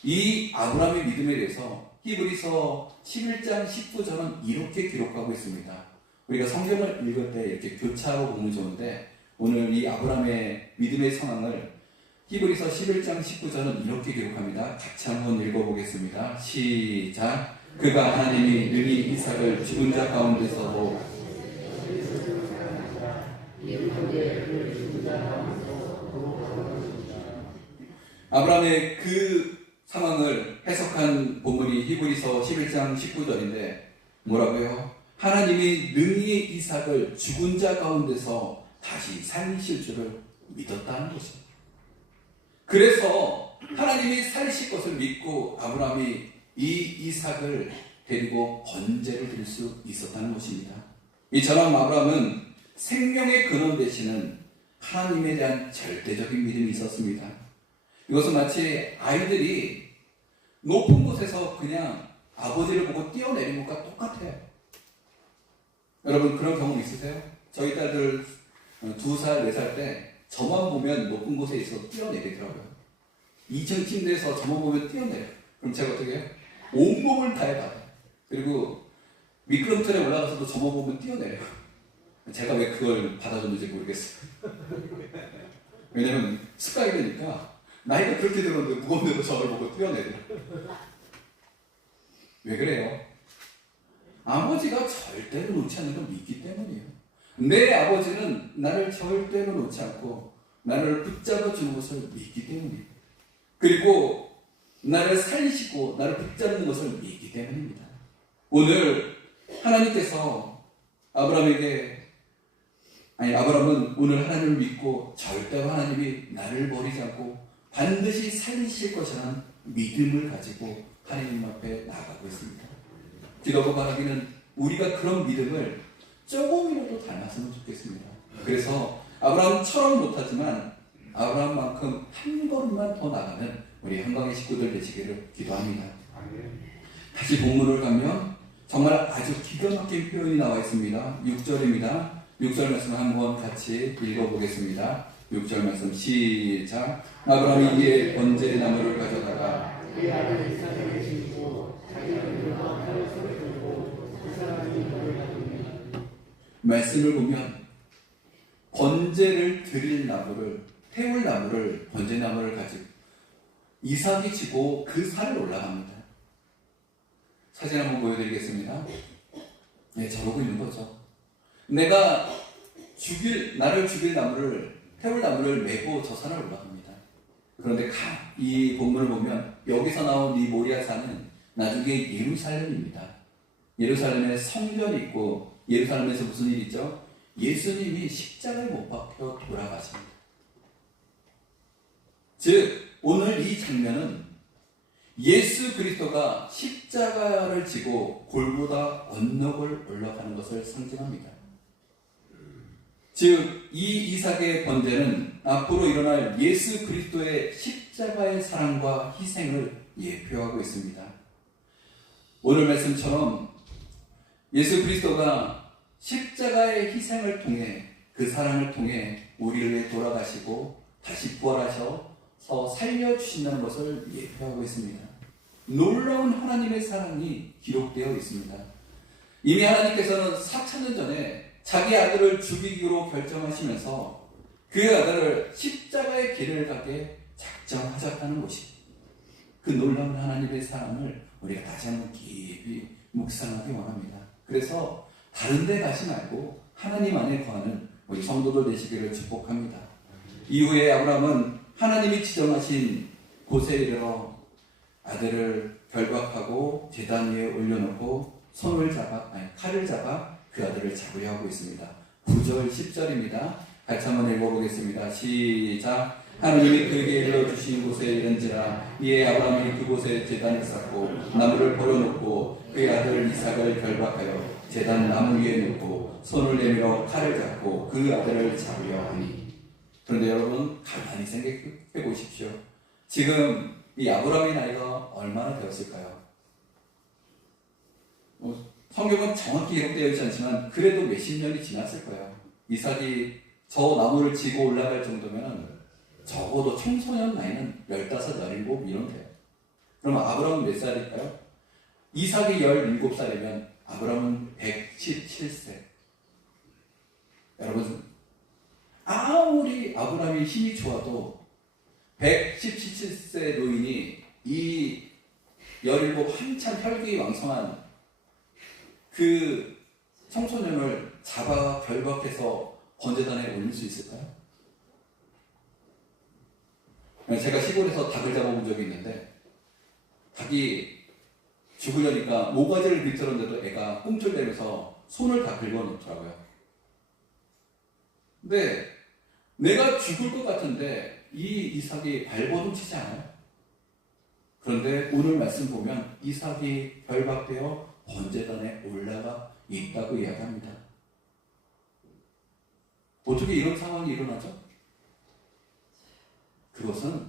이 아브라함의 믿음에 대해서 히브리서 11장 19절은 이렇게 기록하고 있습니다. 우리가 성경을 읽을 때 이렇게 교차로 보면 좋은데 오늘 이 아브라함의 믿음의 상황을 히브리서 11장 19절은 이렇게 기록합니다. 같이 한번 읽어보겠습니다. 시작. 그가 하나님이 능히 이삭을 죽은 자 가운데서도 아브라함의 그 상황을 해석한 본문이 히브리서 11장 19절인데 뭐라고요? 하나님이 능히 이삭을 죽은 자 가운데서 다시 살리실 줄을 믿었다는 것입니다. 그래서 하나님이 살리실 것을 믿고 아브라함이 이 이삭을 데리고 번제를 드릴 수 있었다는 것입니다. 이처럼 아브라함은 생명의 근원 되시는 하나님에 대한 절대적인 믿음이 있었습니다. 이것은 마치 아이들이 높은 곳에서 그냥 아버지를 보고 뛰어내린 것과 똑같아요. 여러분 그런 경험 있으세요? 저희 딸들 2살, 4살 때 저만 보면 높은 곳에 있어서 뛰어내리더라고요. 2층 침대에서 저만 보면 뛰어내려요. 그럼 제가 어떻게 해요? 온몸을 다해봐요. 그리고 미끄럼틀에 올라가서도 저만 보면 뛰어내려요. 제가 왜 그걸 받아줬는지 모르겠어요. 왜냐면 습관이 되니까 나이가 그렇게 들었는데 무거운데도 저를 보고 뛰어내려요. 왜 그래요? 아버지가 절대로 놓지 않는 걸 믿기 때문이에요. 내 아버지는 나를 절대로 놓지 않고 나를 붙잡아 주는 것을 믿기 때문이에요. 그리고 나를 살리시고 나를 붙잡는 것을 믿기 때문입니다. 오늘 하나님께서 아브라함은 오늘 하나님을 믿고 절대로 하나님이 나를 버리지 않고 반드시 살리실 것이라는 믿음을 가지고 하나님 앞에 나아가고 있습니다. 기도하고 바라기는 우리가 그런 믿음을 조금이라도 닮았으면 좋겠습니다. 그래서 아브라함처럼 못하지만 아브라함만큼 한 걸음만 더 나가는 우리 한강의 식구들 되시기를 기도합니다. 다시 본문을 가면 정말 아주 기가 막힌 표현이 나와 있습니다. 6절입니다. 6절 말씀 한번 같이 읽어보겠습니다. 6절 말씀 시작. 아브라함이 이에 번제의 나무를 가져다가 말씀을 보면 번제를 드릴 나무를 태울 나무를 번제나무를 가지고 이삭이 지고 그 산을 올라갑니다. 사진 한번 보여드리겠습니다. 네, 저러고 있는 거죠. 나를 죽일 나무를 태울 나무를 메고 저 산을 올라갑니다. 그런데 이 본문을 보면 여기서 나온 이 모리아산은 나중에 예루살렘입니다. 예루살렘에 성전이 있고 예루살렘에서 무슨 일이 있죠? 예수님이 십자가에 못 박혀 돌아가십니다. 즉 오늘 이 장면은 예수 그리스도가 십자가를 지고 골고다 언덕을 올라가는 것을 상징합니다. 즉 이 이삭의 번제는 앞으로 일어날 예수 그리스도의 십자가의 사랑과 희생을 예표하고 있습니다. 오늘 말씀처럼 예수 그리스도가 십자가의 희생을 통해 그 사랑을 통해 우리를 위해 돌아가시고 다시 부활하셔서 살려주신다는 것을 예표하고 있습니다. 놀라운 하나님의 사랑이 기록되어 있습니다. 이미 하나님께서는 4,000년 전에 자기 아들을 죽이기로 결정하시면서 그 아들을 십자가의 길을 가게 작정하셨다는 것이 그 놀라운 하나님의 사랑을 우리가 다시 한번 깊이 묵상하기 원합니다. 그래서 다른 데 가지 말고 하나님 안에 거하는 우리 성도들 되시기를 축복합니다. 이후에 아브라함은 하나님이 지정하신 곳에 이르러 아들을 결박하고 제단 위에 올려놓고 칼을 잡아 그 아들을 잡으려 하고 있습니다. 9절 10절입니다. 같이 한번 읽어보겠습니다. 시작. 하나님이 그에게 일러주신 곳에 이른지라 이에 아브라함이 그곳에 제단을 쌓고 나무를 버려놓고 그의 아들 이삭을 결박하여 제단 나무 위에 놓고 손을 내밀어 칼을 잡고 그 아들을 잡으려 하니. 그런데 여러분 가만히 생각해 보십시오. 지금 이 아브라함의 나이가 얼마나 되었을까요? 성경은 정확히 기록되어 있지 않지만 그래도 몇십 년이 지났을 거예요. 이삭이 저 나무를 지고 올라갈 정도면 적어도 청소년 나이는 15, 17 이런 돼요. 그럼 아브라함은 몇 살일까요? 이삭이 17살이면 아브라함은 117세. 여러분 아무리 아브라함이 힘이 좋아도 117세 노인이 이 17 한참 혈기 왕성한 그 청소년을 잡아 결박해서 번제단에 올릴 수 있을까요? 제가 시골에서 닭을 잡아본 적이 있는데 닭이 죽으려니까 모가지를 비틀었는데도 애가 꿈틀대면서 손을 다 긁어놓더라고요. 근데 내가 죽을 것 같은데 이 이삭이 발버둥 치지 않아요? 그런데 오늘 말씀 보면 이삭이 결박되어 번제단에 올라가 있다고 이야기합니다. 어떻게 이런 상황이 일어나죠? 그것은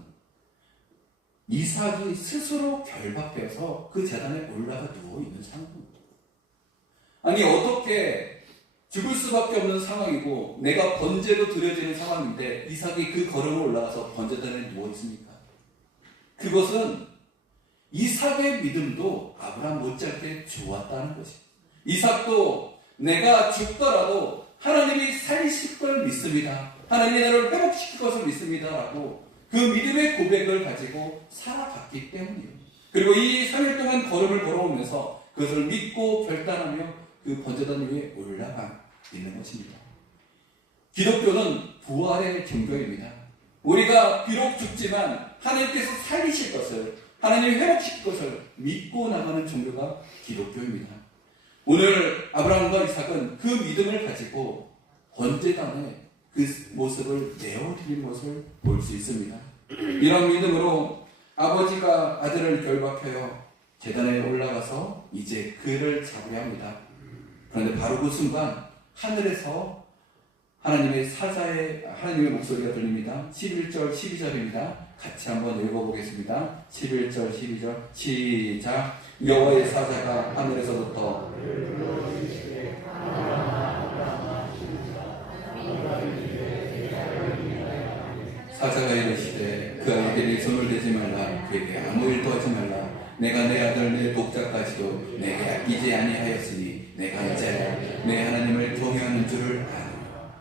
이삭이 스스로 결박되어서 그 제단에 올라가 누워있는 상황입니다. 아니 어떻게 죽을 수밖에 없는 상황이고 내가 번제로 드려지는 상황인데 이삭이 그 걸음을 올라가서 번제단에 누워있습니까? 그것은 이삭의 믿음도 아브라함 못지않게 좋았다는 것입니다. 이삭도 내가 죽더라도 하나님이 살리실 걸 믿습니다. 하나님이 나를 회복시킬 것을 믿습니다. 라고 그 믿음의 고백을 가지고 살아갔기 때문이에요. 그리고 이 3일 동안 걸음을 걸어오면서 그것을 믿고 결단하며 그 번제단 위에 올라가 있는 것입니다. 기독교는 부활의 종교입니다. 우리가 비록 죽지만 하나님께서 살리실 것을 하나님이 회복시킬 것을 믿고 나가는 종교가 기독교입니다. 오늘 아브라함과 이삭은 그 믿음을 가지고 번제단에 그 모습을 내어드리는 것을 볼 수 있습니다. 이런 믿음으로 아버지가 아들을 결박하여 제단에 올라가서 이제 그를 잡으려 합니다. 그런데 바로 그 순간 하늘에서 하나님의 목소리가 들립니다. 11절 12절입니다. 같이 한번 읽어보겠습니다. 11절 12절 시작. 여호와의 사자가 하늘에서부터 사자가 이르시되 그 아이들이 손을 대지 말라. 그에게 아무 일도 하지 말라. 내가 내 아들 내 독자까지도 내게 아끼지 아니하였으니 내가 이제 내 하나님을 경외하는 줄을 아노라.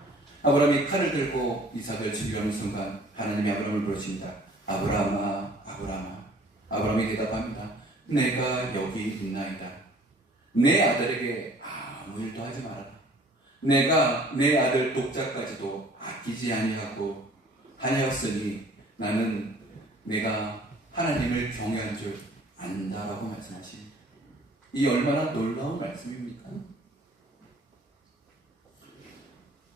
아브라함이 칼을 들고 이삭을 죽이려는 순간 하나님이 아브라함을 부르십니다. 아브라함아 아브라함아. 아브라함이 대답합니다. 내가 여기 있나이다. 내 아들에게 아무 일도 하지 말아라. 내가 내 아들 독자까지도 아끼지 아니하였으니 나는 내가 하나님을 경외한 줄 안다라고 말씀하십니다. 이 얼마나 놀라운 말씀입니까?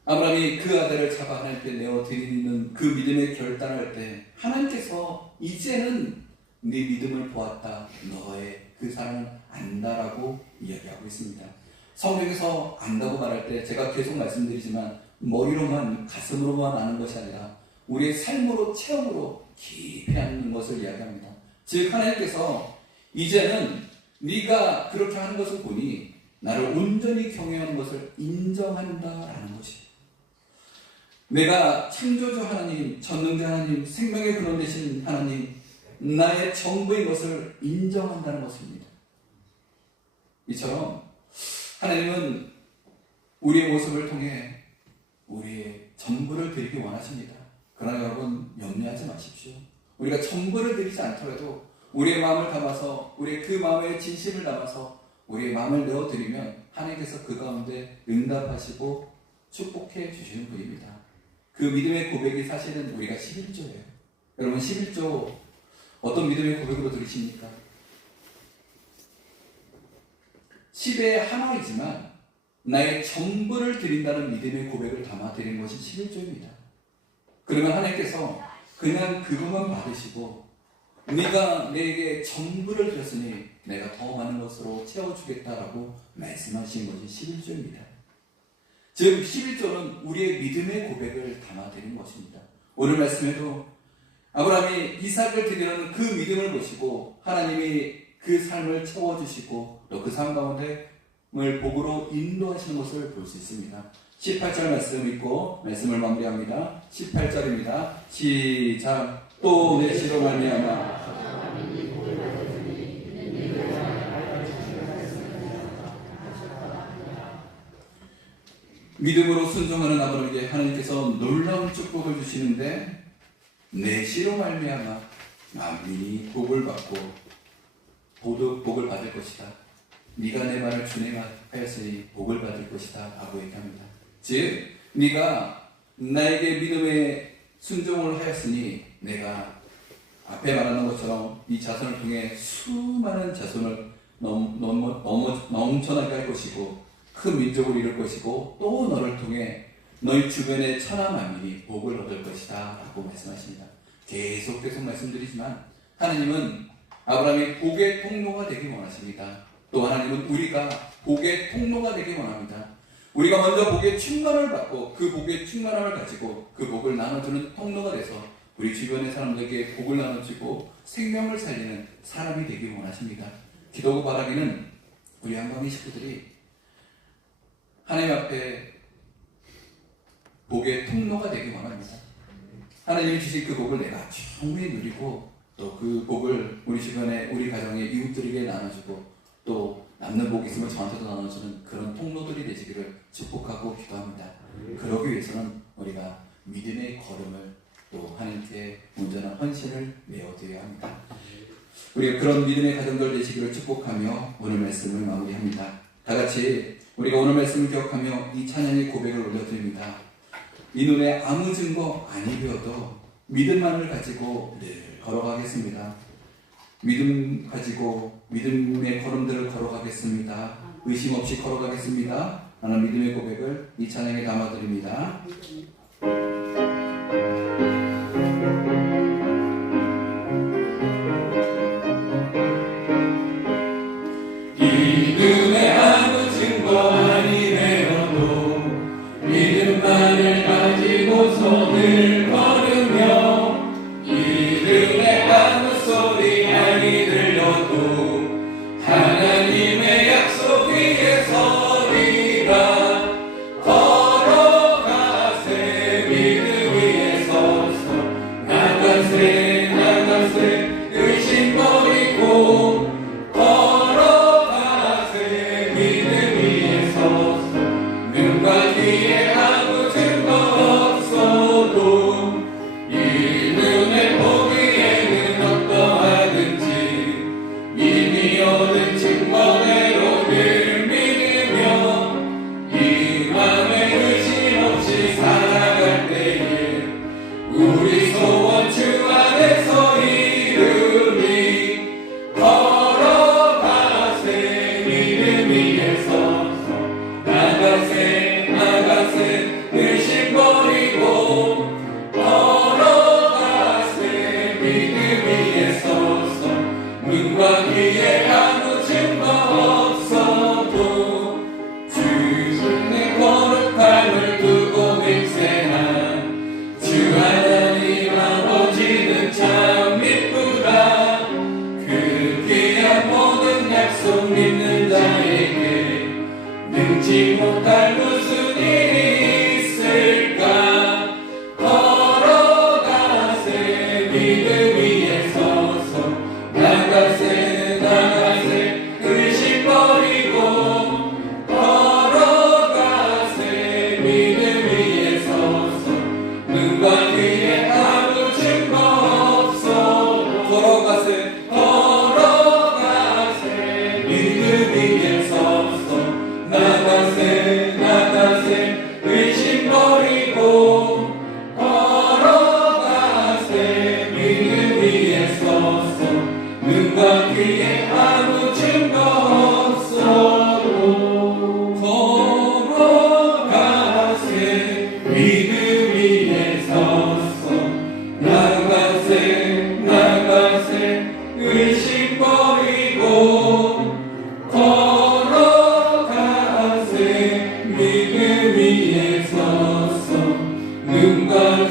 아브라함이 그 아들을 잡아 하나님께 내어드리는 그 믿음의 결단을 할 때 하나님께서 이제는 네 믿음을 보았다, 너의 그 사랑을 안다라고 이야기하고 있습니다. 성경에서 안다고 말할 때 제가 계속 말씀드리지만 머리로만, 가슴으로만 아는 것이 아니라 우리의 삶으로, 체험으로 깊이 아는 것을 이야기합니다. 즉 하나님께서 이제는 네가 그렇게 하는 것을 보니 나를 온전히 경외하는 것을 인정한다라는 것이에요. 내가 창조주 하나님, 전능자 하나님, 생명의 근원 되신 하나님, 나의 전부인 것을 인정한다는 것입니다. 이처럼 하나님은 우리의 모습을 통해 우리의 전부를 드리기 원하십니다. 그러나 여러분 염려하지 마십시오. 우리가 전부를 드리지 않더라도 우리의 마음을 담아서, 우리의 그 마음의 진심을 담아서 우리의 마음을 내어드리면 하나님께서 그 가운데 응답하시고 축복해 주시는 분입니다. 그 믿음의 고백이 사실은 우리가 11조예요. 여러분 11조 어떤 믿음의 고백으로 들으십니까? 10의 하나이지만 나의 전부를 드린다는 믿음의 고백을 담아드린 것이 11조입니다. 그러면 하나님께서 그냥 그것만 받으시고 네가 내게 전부를 드렸으니 내가 더 많은 것으로 채워주겠다라고 말씀하신 것이 11조입니다. 즉 11조는 우리의 믿음의 고백을 담아드린 것입니다. 오늘 말씀에도 아브라함이 이삭을 드리는 그 믿음을 보시고 하나님이 그 삶을 채워주시고 또 그 삶 가운데 복으로 인도하시는 것을 볼 수 있습니다. 18절 말씀 읽고 말씀을 마무리합니다. 18절입니다. 시작. 또 내 시로 말미암아 믿음으로 순종하는 아브라함에게 하나님께서 놀라운 축복을 주시는데 내 시로 말미암아 만민이 복을 받고 복을 받을 것이다. 네가 내 말을 준행하였으니 복을 받을 것이다 라고 얘기합니다. 즉 네가 나에게 믿음의 순종을 하였으니 내가 앞에 말하는 것처럼 이 자손을 통해 수많은 자손을 넘쳐나게 할 것이고 큰 민족을 이룰 것이고 또 너를 통해 너희 주변의 천하 만민이 복을 얻을 것이다 라고 말씀하십니다. 계속 말씀드리지만 하나님은 아브라함이 복의 통로가 되길 원하십니다. 또 하나님은 우리가 복의 통로가 되길 원합니다. 우리가 먼저 복의 충만을 받고 그 복의 충만함을 가지고 그 복을 나눠주는 통로가 돼서 우리 주변의 사람들에게 복을 나눠주고 생명을 살리는 사람이 되길 원하십니다. 기도고 바라기는 우리 한광희 식구들이 하나님 앞에 복의 통로가 되길 원합니다. 하나님이 주신 그 복을 내가 충분히 누리고 또 그 복을 우리 주변에 우리 가정의 이웃들에게 나눠주고 또 남는 복이 있으면 저한테도 나눠주는 그런 통로들이 되시기를 축복하고 기도합니다. 그러기 위해서는 우리가 믿음의 걸음을 또 하나님께 온전한 헌신을 내어드려야 합니다. 우리가 그런 믿음의 가정들 되시기를 축복하며 오늘 말씀을 마무리합니다. 다같이 우리가 오늘 말씀을 기억하며 이 찬양의 고백을 올려드립니다. 이 눈에 아무 증거 아니 되어도 믿음만을 가지고 늘 걸어가겠습니다. 믿음 가지고 믿음의 걸음들을 걸어가겠습니다. 의심 없이 걸어가겠습니다. 하는 믿음의 고백을 이 찬양에 담아드립니다. 믿음의 아무 증거 아니 되어도 믿음만을 가지고 손을 걸으며 믿음의 아무 소리 아니 들려도 하나님의 약속 위에 서리라. 걸어가세 믿음 위에 서서 나가세 의심 버리고 걸어가세 믿음 위에 서서 눈과 귀에 아무 증거 없어도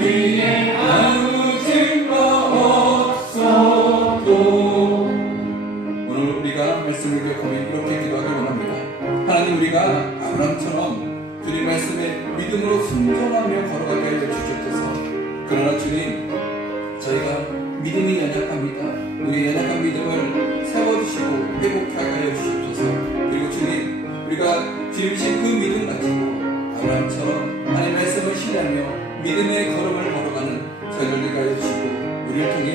위에 아무 증거 없어도 오늘 우리가 말씀을 기억하며 이렇게 기도하기 원합니다. 하나님, 우리가 아브라함처럼 주님 말씀에 믿음으로 순종하며 걸어가게 하여 주셨소서. 그러나 주님, 저희가 믿음이 연약합니다. 우리의 연약한 믿음을 세워주시고 회복하게 하여 주시옵소서. 그리고 주님, 우리가 주님이신 그 믿음 가지고 아브라함처럼 하나님의 말씀을 신뢰하며 믿음의 걸음을 걸어가는 저희들 되게 하여 주시고, 우리를 통해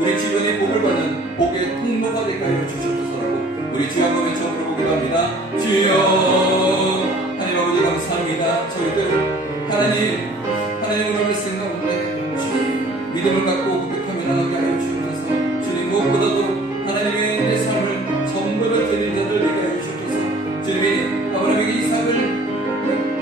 우리 주변의 복을 받는 복의 통로가 되게 하여 주시옵소서라고 우리 주여 한번 외쳐 부르기도 합니다. 주여. 하나님 아버지 감사합니다. 저희들 하나님 오늘 말씀 가운데 주님 믿음을 갖고 고백하며 나가게 하여 주옵소서. 주님, 무엇보다도 하나님의 내 삶을 전부를 드린 자들 되게 하여 주옵소서. 주님이 아브라함에게 이삭을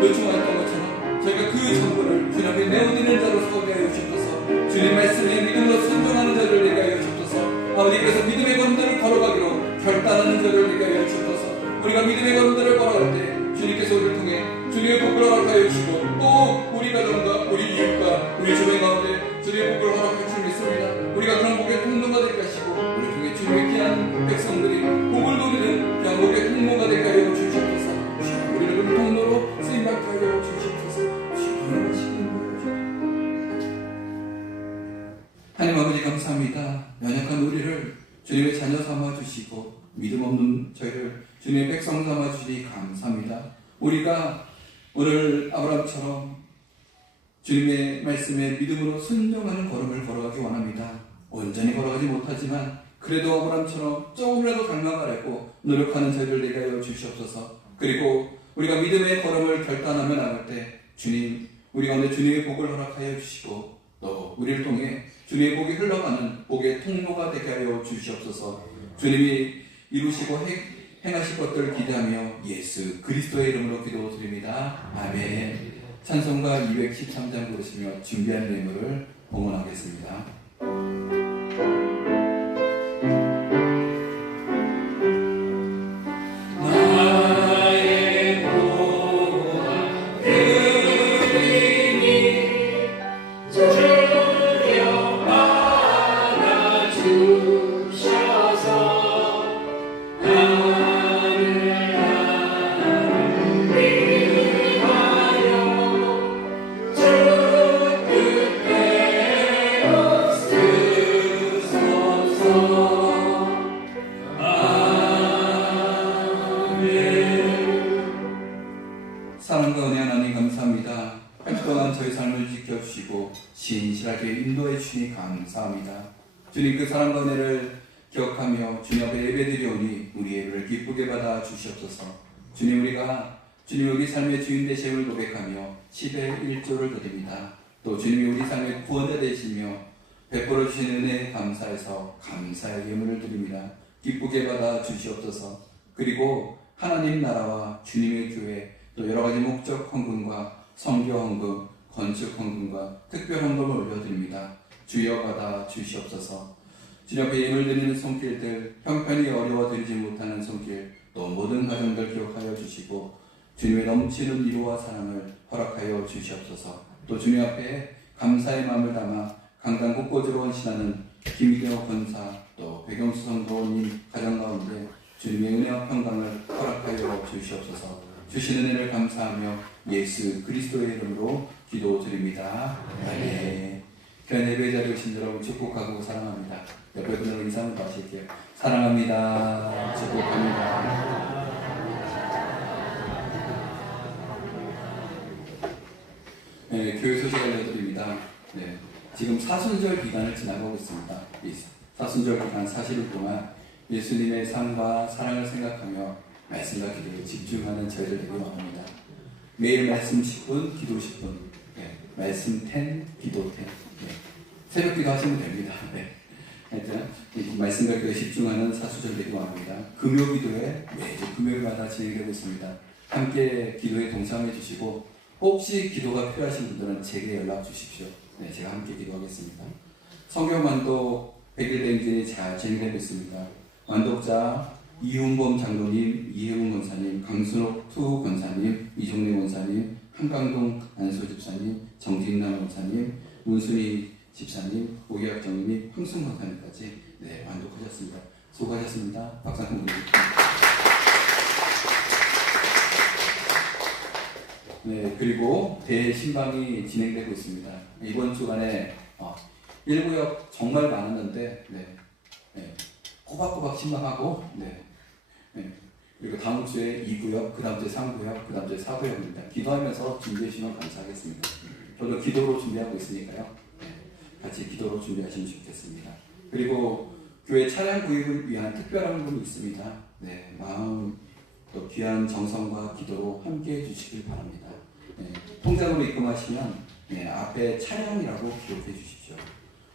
요청하였던 것처럼 저희가 그 전부를 주님 앞에 내어드리는 자로 서게 하여 주옵소서. 주님 말씀에 믿음으로 순종하는 자들 되게 하여 주옵소서. 아버지께서 믿음의 걸음들을 걸어가기로 결단하는 자들 되게 하여 주옵소서. 우리가 믿음의 걸음들을 걸어갈 때 주님께서 우리를 통해 주님의 복을 허락하여 주시고, 또 우리 가정과 우리 이웃과 우리 주변 가운데 주님의 복을 허락할 줄 믿습니다. 우리가 그런 복의 통로가 되게 하시고, 우리를 통해 주님의 귀한 백성들이 복을 누리는 귀한 복의 통로가 되게 하여 주시옵소서. 우리를 그런 통로로 쓰임받게 하여 주시옵소서. 하나님 아버지 감사합니다. 연약한 우리를 주님의 자녀 삼아주시고 믿음 없는 저희를 주님의 백성 삼아주시니 감사합니다. 우리가 오늘 아브라함처럼 주님의 말씀에 믿음으로 순종하는 걸음을 걸어가기 원합니다. 온전히 걸어가지 못하지만 그래도 아브라함처럼 조금이라도 닮아가려고 노력하는 저희들 되게 하여 주시옵소서. 그리고 우리가 믿음의 걸음을 결단하며 나갈 때 주님, 우리 가운데 주님의 복을 허락하여 주시고, 또 우리를 통해 주님의 복이 흘러가는 복의 통로가 되게 하여 주시옵소서. 주님이 이루시고 행하실 것들을 기대하며 예수 그리스도의 이름으로 기도드립니다. 아멘. 찬송가 213장 부르시며 준비한 예물을 봉헌하겠습니다. 사랑과 은혜 하나님 감사합니다. 한 주 동안 저희 삶을 지켜주시고 신실하게 인도해 주시니 감사합니다. 주님, 그 사랑과 은혜를 기억하며 주님 앞에 예배드리오니 우리 예배를 기쁘게 받아 주시옵소서. 주님, 우리가 주님 우리 삶의 주인 되심을 고백하며 10의 1조를 드립니다. 또 주님이 우리 삶의 구원자 되시며 베풀어 주신 은혜에 감사해서 감사의 예물을 드립니다. 기쁘게 받아 주시옵소서. 그리고 하나님 나라와 주님의 교회, 또 여러가지 목적 헌금과 선교 헌금, 건축 헌금과 특별 헌금을 올려드립니다. 주여 받아 주시옵소서. 주님 앞에 예물 드리는 손길들, 형편이 어려워드리지 못하는 손길, 또 모든 가정들 기억하여 주시고 주님의 넘치는 위로와 사랑을 허락하여 주시옵소서. 또 주님 앞에 감사의 마음을 담아 강단 곳곳으로 헌신하는 김기호 권사, 또 백영수 성도님 가정 가운데 주님의 은혜와 평강을 허락하여 주시옵소서. 주신 은혜를 감사하며 예수 그리스도의 이름으로 기도드립니다. 아멘. 귀한 예배 자리에 오신 여러분 축복하고 사랑합니다. 옆에 분으로 인사를 마실게요. 사랑합니다. 축복합니다. 네, 교회 소식 알려드립니다. 네, 지금 사순절 기간을 지나가고 있습니다. 이 사순절 기간 40일 동안 예수님의 삶과 사랑을 생각하며 말씀과 기도에 집중하는 저희들 되기 원합니다. 매일 말씀 10분, 기도 10분. 네, 말씀 10, 기도 10. 네, 새벽 기도 하시면 됩니다. 네. 하여튼 말씀과 기도에 집중하는 사수절 되기 원합니다. 금요 기도에 매주 금요일마다 진행되고 있습니다. 함께 기도에 동참해 주시고 혹시 기도가 필요하신 분들은 제게 연락 주십시오. 네, 제가 함께 기도하겠습니다. 성경 완독 100일 행진이 잘 진행되고 있습니다. 완독자 이훈범 장로님, 이혜훈 권사님, 강순옥 투 권사님, 이종래 권사님, 한강동 안소 집사님, 정진남 원사님, 문순희 집사님, 오기학 정님, 황순 권사님까지 완독하셨습니다. 수고하셨습니다. 박수 한번 드립니다. 그리고 대신방이 진행되고 있습니다. 이번 주간에 1구역 정말 많았는데 꼬박꼬박 신방하고 그리고 다음 주에 2구역, 그 다음 주에 3구역, 그 다음 주에 4구역입니다. 기도하면서 준비해 주시면 감사하겠습니다. 저도 기도로 준비하고 있으니까요. 같이 기도로 준비하시면 좋겠습니다. 그리고 교회 차량 구입을 위한 특별한 분이 있습니다. 마음 또 귀한 정성과 기도로 함께해 주시길 바랍니다. 통장으로 입금하시면 앞에 차량이라고 기록해 주십시오.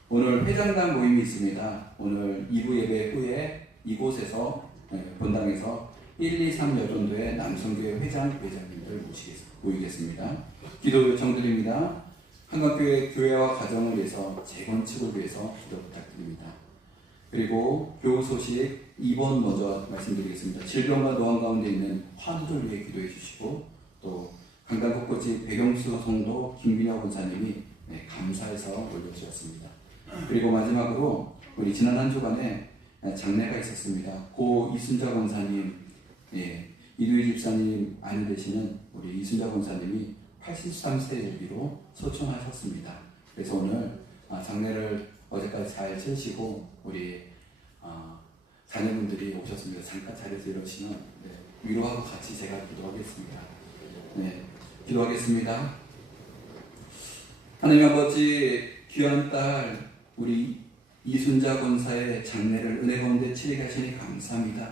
오늘 회장단 모임이 있습니다. 오늘 2부 예배 후에 이곳에서 본당에서 1, 2, 3 여전도의 남성교회 회장님들 모이겠습니다. 기도 요청드립니다. 한강교회 교회와 가정을 위해서 재건축을 위해서 기도 부탁드립니다. 그리고 교우 소식 2번 먼저 말씀드리겠습니다. 질병과 노안 가운데 있는 환우를 위해 기도해 주시고 또 강당 곳곳이 백영수 성도 김민혁 원사님이 감사해서 올려주셨습니다. 그리고 마지막으로 우리 지난 한 주간에 장례가 있었습니다. 고 이순자 권사님, 이두희 집사님 아내 되시는 우리 이순자 권사님이 83세 일기로 소천하셨습니다. 그래서 오늘 장례를 어제까지 잘 치르시고 우리 자녀분들이 오셨습니다. 잠깐 자리에서 이러시면 위로하고 같이 제가 기도하겠습니다. 기도하겠습니다. 하나님 아버지, 귀한 딸 우리 이순자 권사의 장례를 은혜 가운데 치르게 하시니 감사합니다.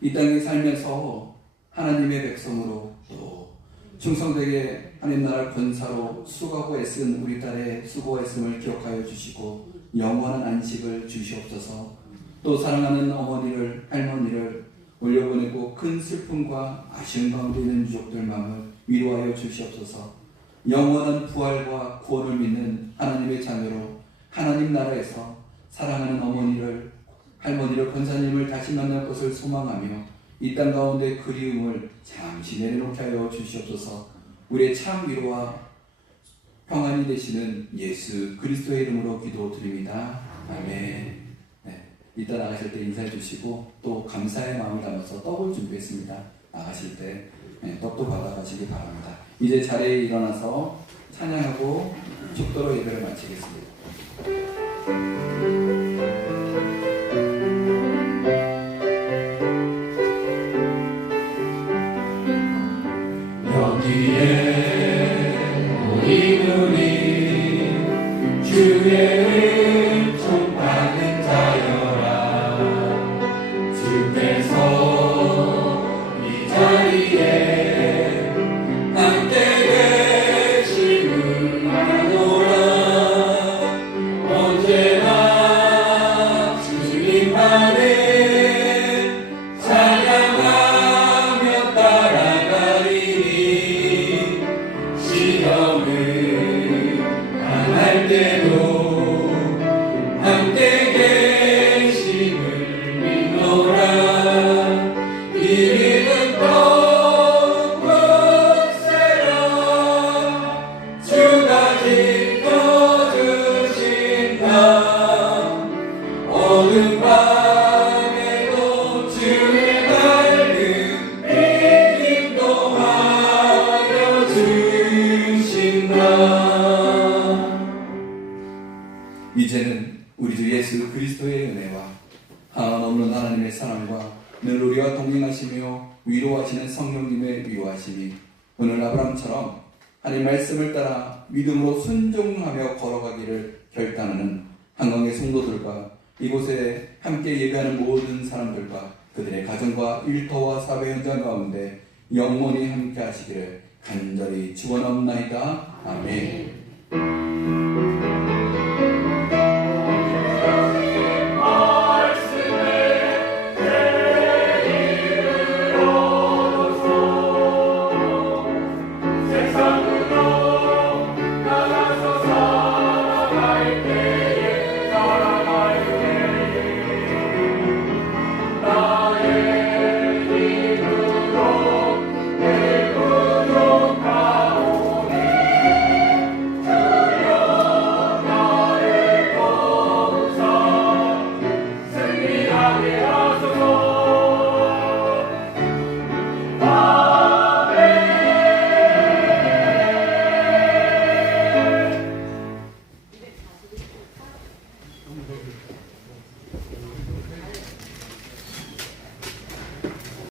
이 땅에 살면서 하나님의 백성으로 또 충성되게 하나님 나라 권사로 수고하고 애쓴 우리 딸의 수고와 애씀을 기억하여 주시고 영원한 안식을 주시옵소서. 또 사랑하는 어머니를, 할머니를 올려보내고 큰 슬픔과 아쉬움 가운데 있는 유족들 마음을 위로하여 주시옵소서. 영원한 부활과 구원을 믿는 하나님의 자녀로 하나님 나라에서 사랑하는 어머니를, 할머니를, 권사님을 다시 만날 것을 소망하며 이 땅 가운데 그리움을 잠시 내려놓게 하여 주시옵소서. 우리의 참 위로와 평안이 되시는 예수 그리스도의 이름으로 기도드립니다. 아멘. 이따 나가실 때 인사해 주시고 또 감사의 마음을 담아서 떡을 준비했습니다. 나가실 때 떡도 받아가시기 바랍니다. 이제 자리에 일어나서 찬양하고 축도로 예배를 마치겠습니다. 여기에 모인 우리 주의 은총 받은 자여라. 주께서 이 자리에 함께 계심을 아노라. 언제나 주님만을 찬양하며 따라가리니 시험을 당할 때도 함께 계심을 믿노라. 이는 꼭 세라. 주가 지켜주신다. 어느 밤에도 주의 밝은 빛 인도하여 주신다. 이제는 우리 주 예수 그리스도의 은혜와 한없는 하나님의 사랑과 늘 우리와 동행하시며 위로하시는 성령님의 위로하심이 오늘 아브라함처럼 하나님 말씀을 따라 믿음으로 순종하며 걸어가기를 결단하는 한강의 성도들과 이곳에 함께 예배하는 모든 사람들과 그들의 가정과 일터와 사회 현장 가운데 영원히 함께 하시기를 간절히 축원합니다. 아멘.